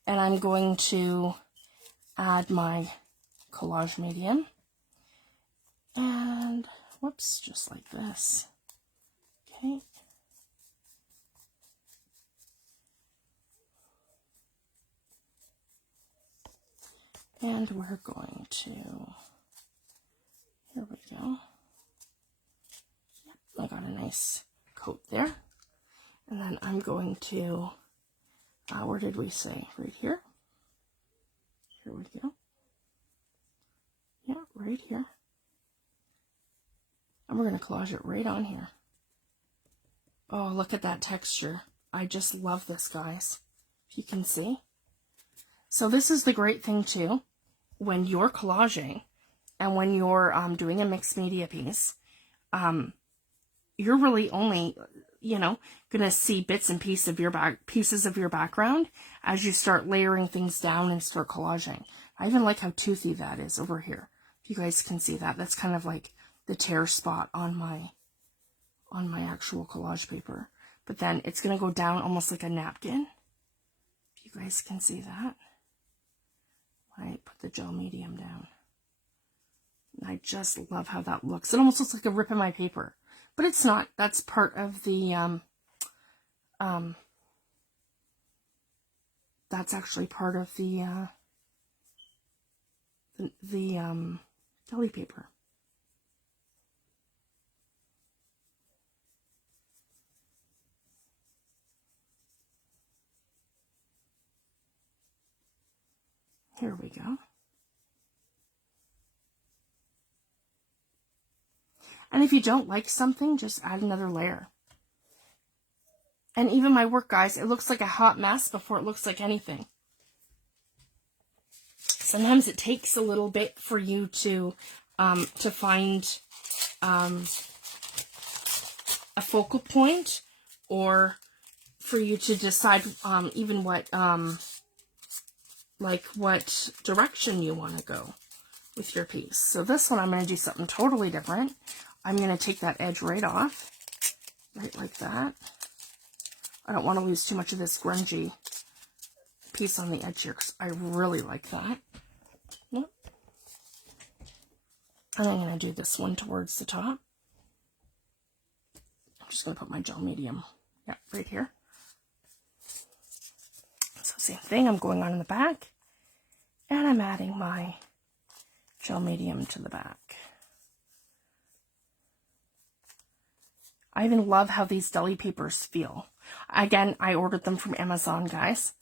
And I'm going to add my collage medium. And, whoops, just like this. Okay. And we're going to, here we go. Yep, I got a nice coat there. And then I'm going to, where did we say? Right here. Here we go. Yeah, right here. And we're going to collage it right on here. Oh, look at that texture. I just love this, guys. If you can see. So this is the great thing too. When you're collaging and when you're doing a mixed media piece, you're really only, going to see bits and pieces of your background as you start layering things down and start collaging. I even like how toothy that is over here. If you guys can see that, that's kind of like the tear spot on my actual collage paper. But then it's going to go down almost like a napkin. If you guys can see that. I put the gel medium down. And I just love how that looks. It almost looks like a rip in my paper, but it's not. That's part of the, that's actually part of the deli paper. Here we go. And if you don't like something, just add another layer. And even my work, guys, it looks like a hot mess before it looks like anything. Sometimes it takes a little bit for you to find a focal point, or for you to decide even what what direction you want to go with your piece. So this one, I'm going to do something totally different. I'm going to take that edge right off, right like that. I don't want to lose too much of this grungy piece on the edge here because I really like that. Yep. And I'm going to do this one towards the top. I'm just going to put my gel medium, right here. So same thing, I'm going on in the back, and I'm adding my gel medium to the back. I even love how these deli papers feel. Again, I ordered them from Amazon, guys.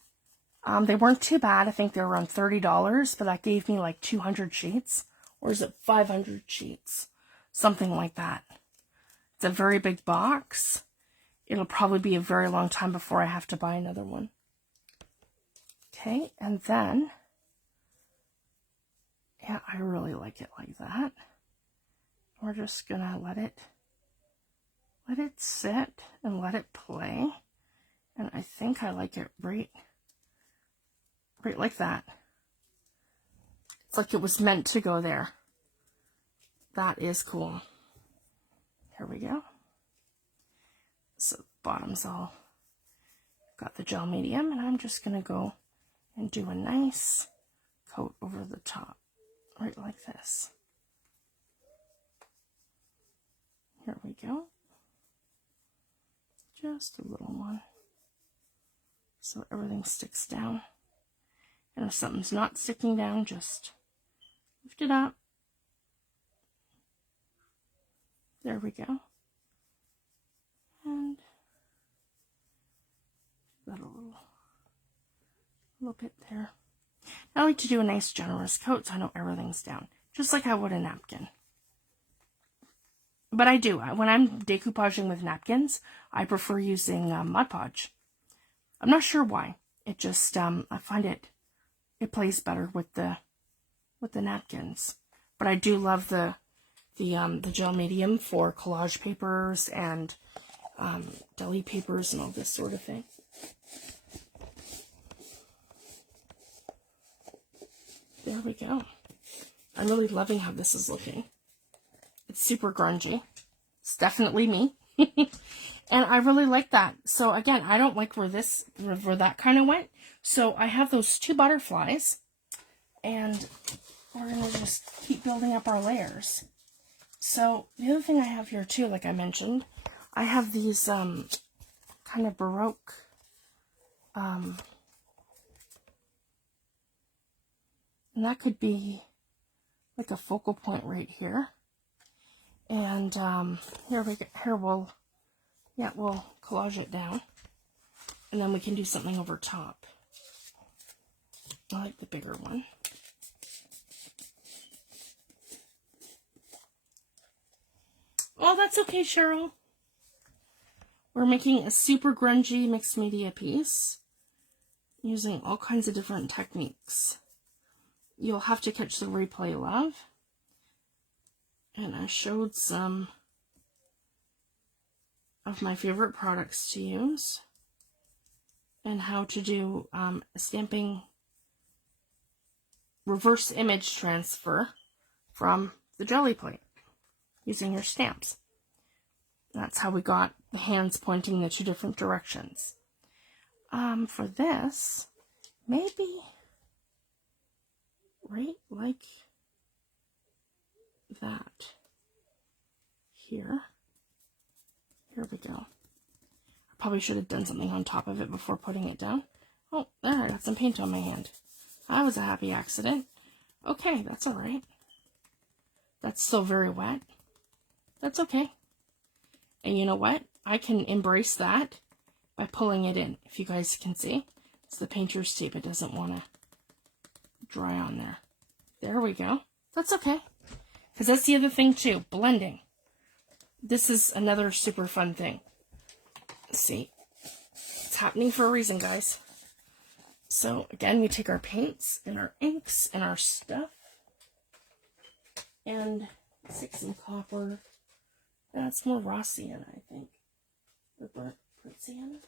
They weren't too bad. I think they were around $30, but that gave me like 200 sheets. Or is it 500 sheets? Something like that. It's a very big box. It'll probably be a very long time before I have to buy another one. Okay, and then, yeah, I really like it like that. We're just gonna let it sit and let it play. And I think I like it right like that. It's like it was meant to go there. That is cool. Here we go. So the bottom's all got the gel medium, and I'm just gonna go and do a nice coat over the top, right like this. Here we go. Just a little one, so everything sticks down. And if something's not sticking down, just lift it up. There we go. And got a little bit there. I like to do a nice generous coat so I know everything's down, just like I would a napkin. But I do, when I'm decoupaging with napkins, I prefer using Mod Podge. I'm not sure why. It just, I find it plays better with the napkins. But I do love the gel medium for collage papers and deli papers and all this sort of thing. There we go. I'm really loving how this is looking. It's super grungy. It's definitely me. And I really like that. So again, I don't like where that kind of went. So I have those two butterflies, and we're going to just keep building up our layers. So the other thing I have here too, like I mentioned, I have these kind of baroque and that could be like a focal point right here. And we'll collage it down, and then we can do something over top. I like the bigger one. Oh, that's okay, Cheryl. We're making a super grungy mixed media piece using all kinds of different techniques. You'll have to catch the replay, love. And I showed some of my favorite products to use and how to do stamping reverse image transfer from the jelly plate using your stamps. That's how we got the hands pointing in the two different directions. For this, maybe right like that here. Here we go. I probably should have done something on top of it before putting it down. Oh, there, I got some paint on my hand. That was a happy accident. Okay, that's all right. That's still very wet. That's okay. And you know what? I can embrace that by pulling it in. If you guys can see, it's the painter's tape. It doesn't want to dry on there. There we go. That's okay. Because that's the other thing too, blending. This is another super fun thing. See, it's happening for a reason, guys. So again, we take our paints and our inks and our stuff and stick some copper. That's more raw sienna, I think. Or burnt sienna?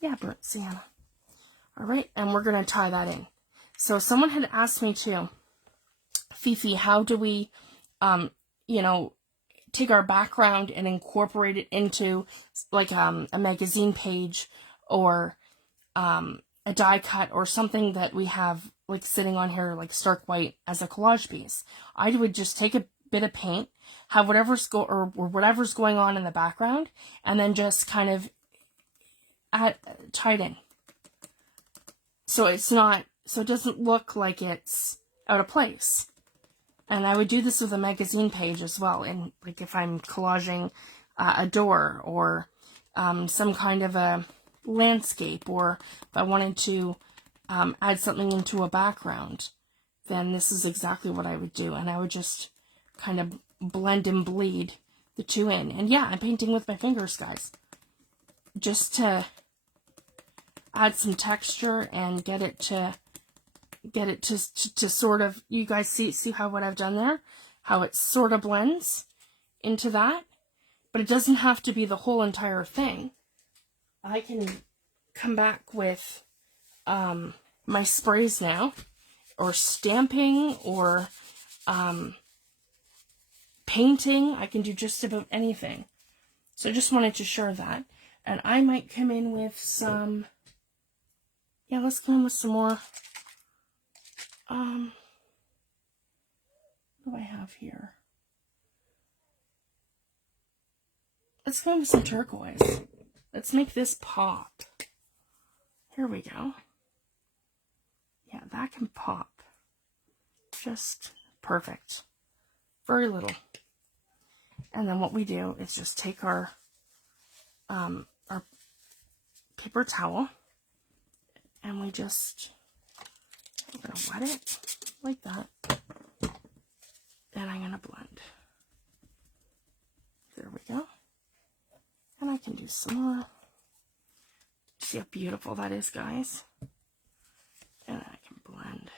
Yeah, burnt sienna. All right, and we're going to tie that in. So someone had asked me too, Fifi, how do we, take our background and incorporate it into like a magazine page or a die cut or something that we have like sitting on here like stark white as a collage piece. I would just take a bit of paint, have whatever's going on in the background, and then just kind of tie it in. So it doesn't look like it's out of place. And I would do this with a magazine page as well. And like if I'm collaging a door or some kind of a landscape, or if I wanted to add something into a background, then this is exactly what I would do. And I would just kind of blend and bleed the two in. And yeah, I'm painting with my fingers, guys, just to add some texture and get it to sort of, you guys see how what I've done there, how it sort of blends into that. But it doesn't have to be the whole entire thing. I can come back with my sprays now, or stamping, or painting. I can do just about anything. So I just wanted to share that. And I might come in with some, yeah, let's come in with some more, what do I have here? Let's go in with some turquoise. Let's make this pop. Here we go. Yeah, that can pop. Just perfect. Very little. And then what we do is just take our paper towel, and we're going to wet it like that. And I'm going to blend. There we go. And I can do some more. See how beautiful that is, guys? And I can blend.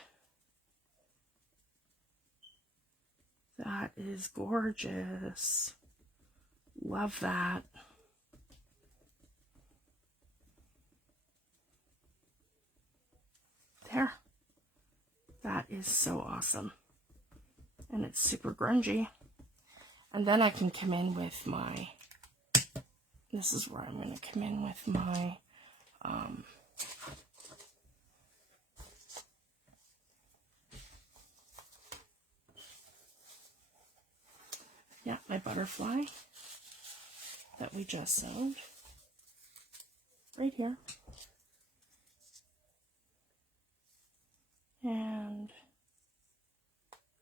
That is gorgeous. Love that. There. That is so awesome. And it's super grungy. And then I can come in with my, this is where I'm going to come in with my, yeah, my butterfly that we just sewed right here. And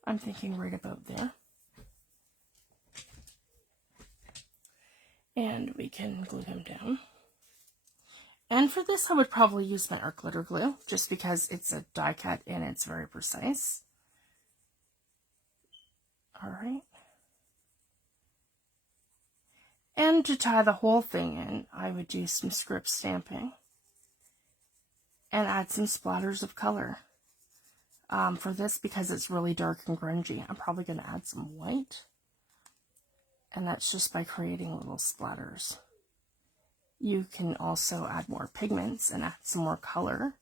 I'm thinking right about there. And we can glue him down. And for this, I would probably use my art glitter glue, just because it's a die cut and it's very precise. All right. And to tie the whole thing in, I would do some script stamping and add some splatters of color. For this, because it's really dark and grungy, I'm probably going to add some white. And that's just by creating little splatters. You can also add more pigments and add some more color.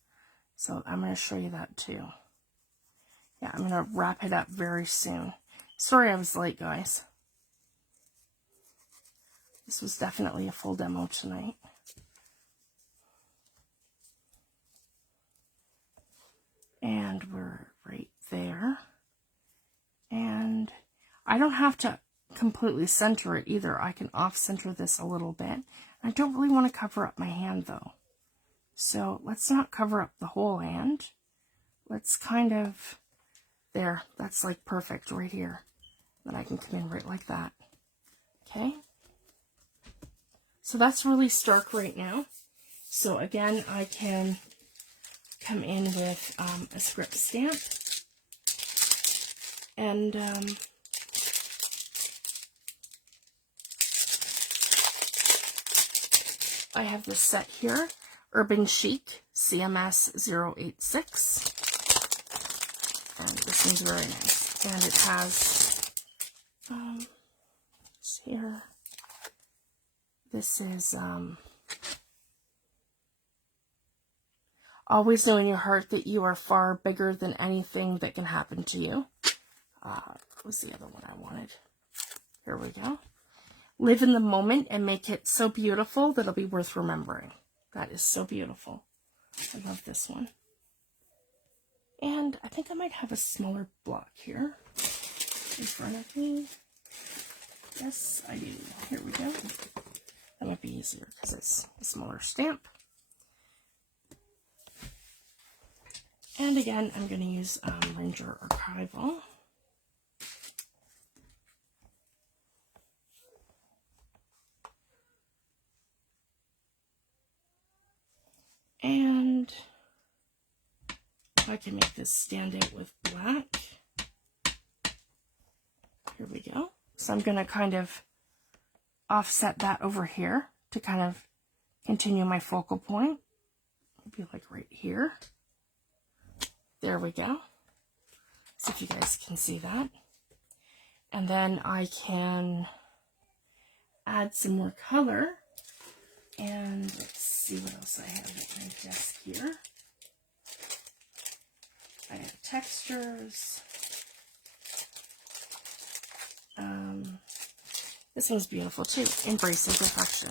So I'm going to show you that too. Yeah, I'm going to wrap it up very soon. Sorry I was late, guys. This was definitely a full demo tonight. And we're right there. And I don't have to completely center it either. I can off-center this a little bit. I don't really want to cover up my hand though. So let's not cover up the whole hand. Let's kind of, there, that's like perfect right here. Then I can come in right like that. Okay. So that's really stark right now. So again, I can come in with a script stamp. And I have this set here, Urban Chic CMS 086. And this one's very nice. And it has, here, this is, always know in your heart that you are far bigger than anything that can happen to you. What was the other one I wanted? Here we go. Live in the moment and make it so beautiful that it'll be worth remembering. That is so beautiful. I love this one. And I think I might have a smaller block here in front of me. Yes, I do. Here we go. That might be easier because it's a smaller stamp. And again, I'm going to use Ranger Archival. And I can make this stand out with black. Here we go. So I'm going to kind of offset that over here to kind of continue my focal point. Maybe like right here. There we go. See if you guys can see that. And then I can add some more color. And let's see what else I have at my desk here. I have textures. This one's beautiful too. Embracing Perfection.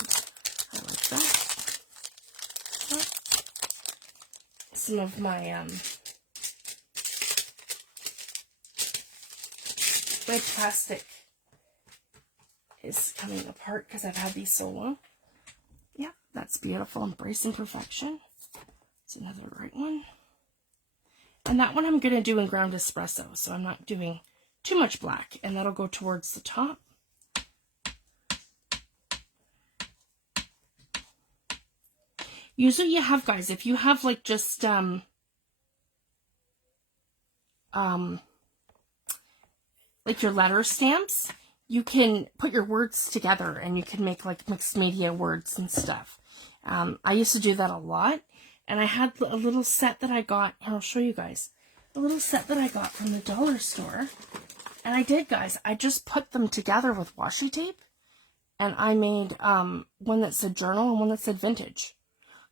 I like that. Some of my red plastic is coming apart because I've had these so long. Yeah, that's beautiful. Embracing Perfection. It's another right one. And that one I'm going to do in ground espresso, so I'm not doing too much black, and that'll go towards the top. Use what you have, guys. If you have like just like your letter stamps, you can put your words together and you can make like mixed media words and stuff. I used to do that a lot, and I had a little set that I got, and I'll show you guys. A little set that I got from the dollar store. And I did, guys. I just put them together with washi tape, and I made one that said journal and one that said vintage.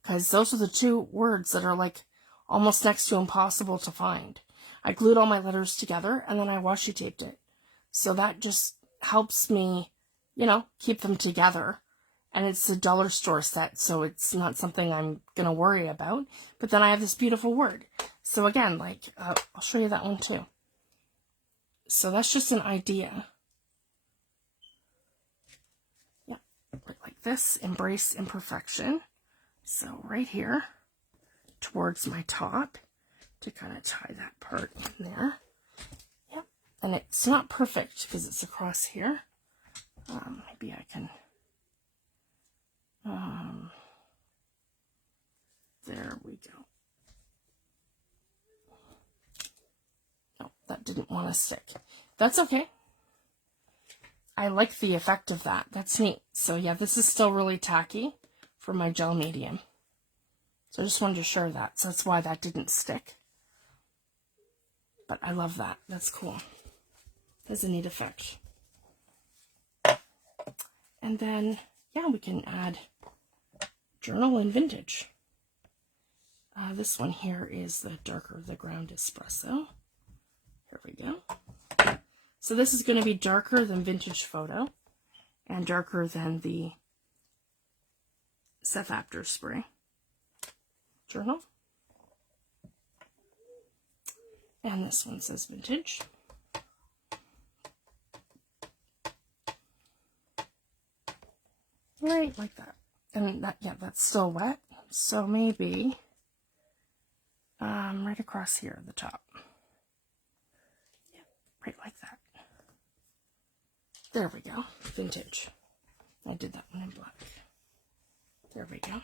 Because those are the two words that are like almost next to impossible to find. I glued all my letters together and then I washi taped it. So that just helps me, you know, keep them together. And it's a dollar store set, so it's not something I'm going to worry about. But then I have this beautiful word. So again, like, I'll show you that one too. So that's just an idea. Yeah, right like this. Embrace Imperfection. So right here, towards my top, to kind of tie that part in there. Yep, and it's not perfect because it's across here. Maybe I can, there we go. No, that didn't want to stick. That's okay. I like the effect of that. That's neat. So yeah, this is still really tacky for my gel medium. So I just wanted to share that. So that's why that didn't stick. But I love that. That's cool. That's a neat effect. And then, yeah, we can add journal and vintage. This one here is the darker, the ground espresso. Here we go. So this is going to be darker than vintage photo and darker than the Seth Apter spray journal. And this one says vintage. Right like that. And that, yeah, that's still wet. So maybe right across here at the top. Yeah, right like that. There we go. Vintage. I did that one in black. There we go.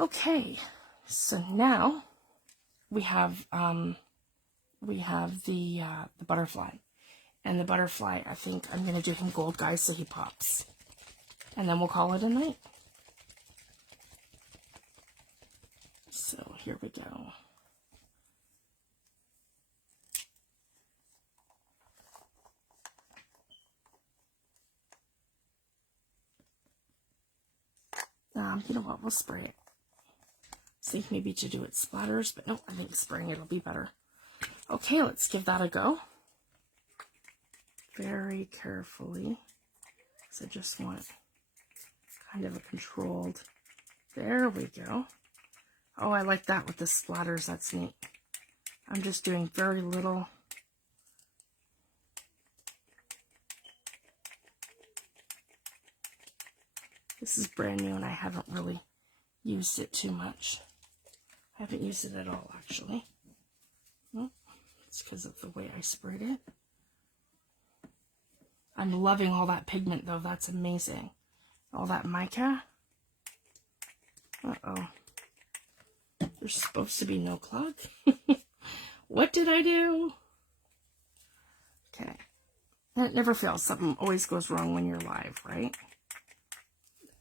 Okay, so now we have the butterfly, and the butterfly, I think I'm gonna do him gold, guys, so he pops, and then we'll call it a night. So here we go. You know what, we'll spray it. Think maybe to do it splatters, but no, I think spraying it'll be better. Okay, let's give that a go. very carefully, because I just want kind of a controlled. There we go. Oh, I like that with the splatters. That's neat. I'm just doing very little. This is brand new and I haven't really used it too much. I haven't used it at all, actually. Well, it's because of the way I sprayed it. I'm loving all that pigment, though. That's amazing. All that mica. Uh-oh. There's supposed to be no clog. What did I do? Okay. It never fails. Something always goes wrong when you're live, right?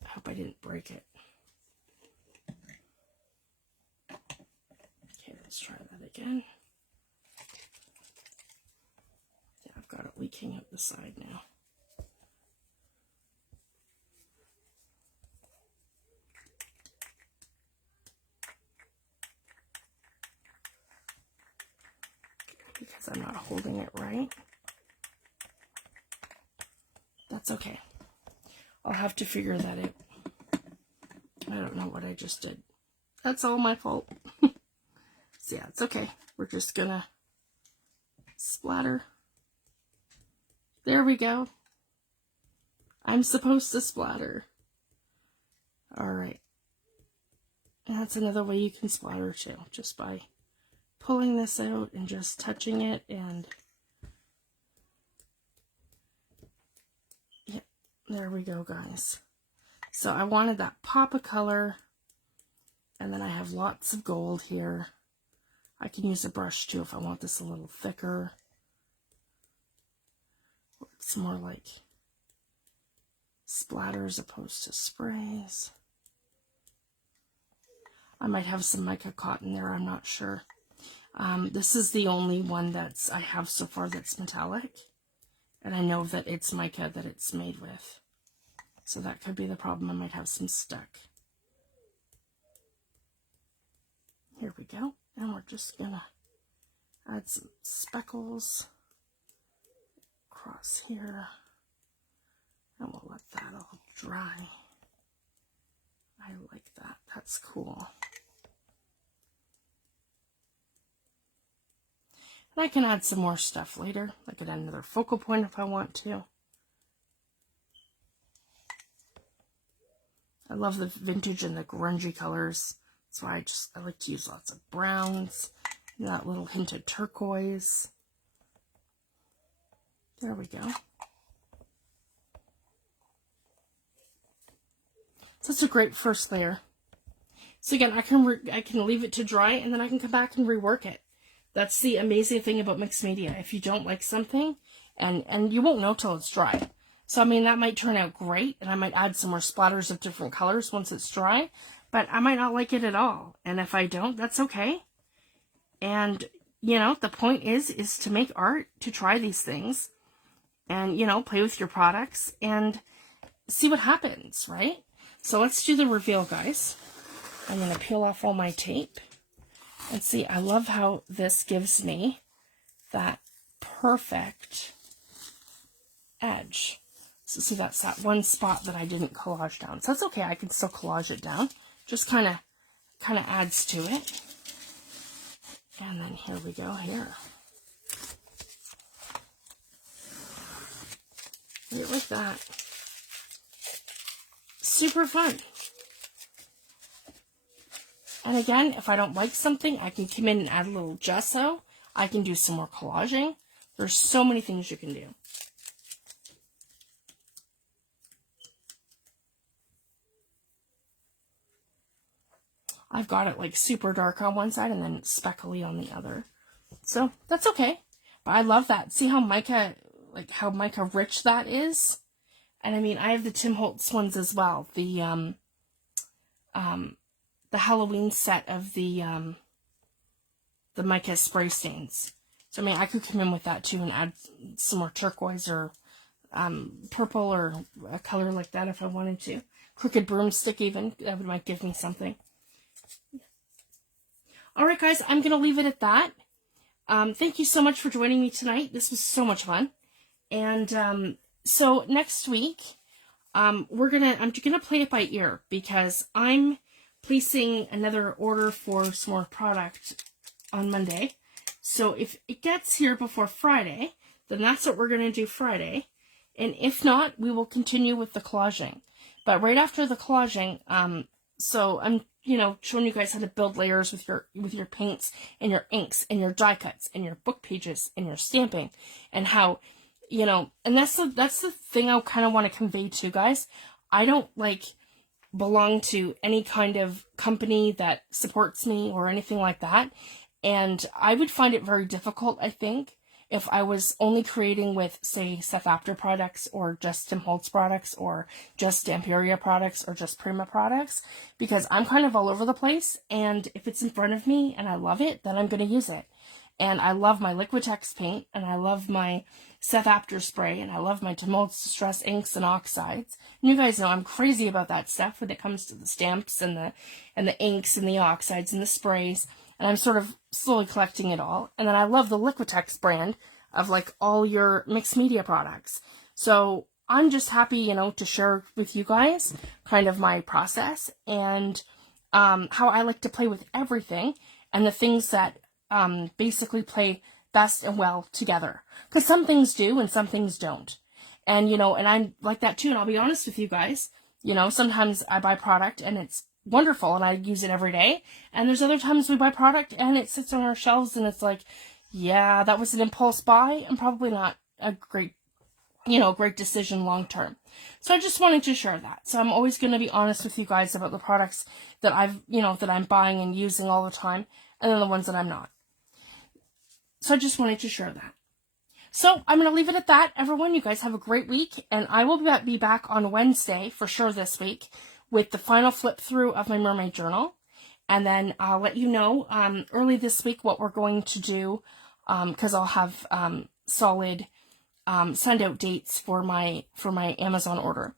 I hope I didn't break it. Okay, let's try that again. Yeah, I've got it leaking out the side now. Because I'm not holding it right. That's okay. I'll have to figure that out. I don't know what I just did. That's all my fault. So yeah, it's okay. We're just gonna splatter. There we go. I'm supposed to splatter. Alright. And that's another way you can splatter too, just by pulling this out and just touching it, and yeah, there we go, guys. So I wanted that pop of color, and then I have lots of gold here. I can use a brush too if I want this a little thicker. It's more like splatter as opposed to sprays. I might have some mica cotton there, I'm not sure. This is the only one that's I have so far that's metallic, and I know that it's mica that it's made with, so that could be the problem. I might have some stuck. Here we go, and we're just gonna add some speckles across here, and we'll let that all dry. I like that. That's cool. And I can add some more stuff later. I could add another focal point if I want to. I love the vintage and the grungy colors. So I like to use lots of browns. And that little hint of turquoise. There we go. So it's a great first layer. So again, I can leave it to dry, and then I can come back and rework it. That's the amazing thing about mixed media. If you don't like something, and you won't know till it's dry. So I mean, that might turn out great, and I might add some more splatters of different colors once it's dry, but I might not like it at all. And if I don't, that's okay. And you know, the point is to make art, to try these things, and you know, play with your products and see what happens, right? So let's do the reveal, guys. I'm going to peel off all my tape. And see, I love how this gives me that perfect edge. So see, that's that one spot that I didn't collage down. So that's okay, I can still collage it down. Just kind of adds to it. And then here we go here. Look like that. Super fun. And again, if I don't like something, I can come in and add a little gesso. I can do some more collaging. There's so many things you can do. I've got it like super dark on one side and then speckly on the other. So that's okay. But I love that. See how mica, like how mica rich that is? And I mean, I have the Tim Holtz ones as well. The Halloween set of the mica spray stains. So I mean, I could come in with that too and add some more turquoise or purple or a color like that if I wanted to. Crooked broomstick even, that might give me something. Alright guys, I'm going to leave it at that. Thank you so much for joining me tonight. This was so much fun. And so next week, I'm gonna play it by ear because I'm placing another order for some more product on Monday. So if it gets here before Friday, then that's what we're gonna do Friday. And if not, we will continue with the collaging. But right after the collaging, so I'm, showing you guys how to build layers with your paints and your inks and your die cuts and your book pages and your stamping, and how, and that's the thing I kind of want to convey to you guys. I don't belong to any kind of company that supports me or anything like that. And I would find it very difficult, I think, if I was only creating with, say, Seth Apter products, or just Tim Holtz products, or just Stamperia products, or just Prima products, because I'm kind of all over the place, and if it's in front of me and I love it, then I'm going to use it. And I love my Liquitex paint, and I love my Seth Apter spray, and I love my Tim Holtz Distress inks and oxides. And you guys know I'm crazy about that stuff when it comes to the stamps and the inks and the oxides and the sprays. And I'm sort of slowly collecting it all. And then I love the Liquitex brand of all your mixed media products. So I'm just happy, to share with you guys kind of my process and how I like to play with everything and the things that basically play best and well together. Because some things do and some things don't. And, and I'm like that too. And I'll be honest with you guys, sometimes I buy product and it's wonderful and I use it every day, and there's other times we buy product and it sits on our shelves and it's yeah, that was an impulse buy and probably not a great decision long term. So I just wanted to share that. So I'm always going to be honest with you guys about the products that that I'm buying and using all the time, and then the ones that I'm not. So I just wanted to share that. So I'm going to leave it at that. Everyone, you guys have a great week, and I will be back on Wednesday for sure this week with the final flip through of my mermaid journal. And then I'll let you know early this week what we're going to do, because I'll have solid send out dates for my Amazon order,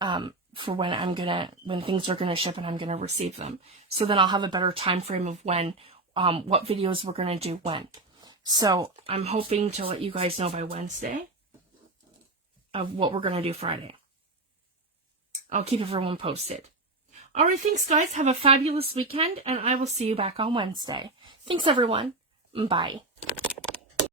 for when things are gonna ship and I'm gonna receive them. So then I'll have a better time frame of when what videos we're gonna do when. So I'm hoping to let you guys know by Wednesday of what we're gonna do Friday. I'll keep everyone posted. All right, thanks, guys. Have a fabulous weekend, and I will see you back on Wednesday. Thanks, everyone. Bye.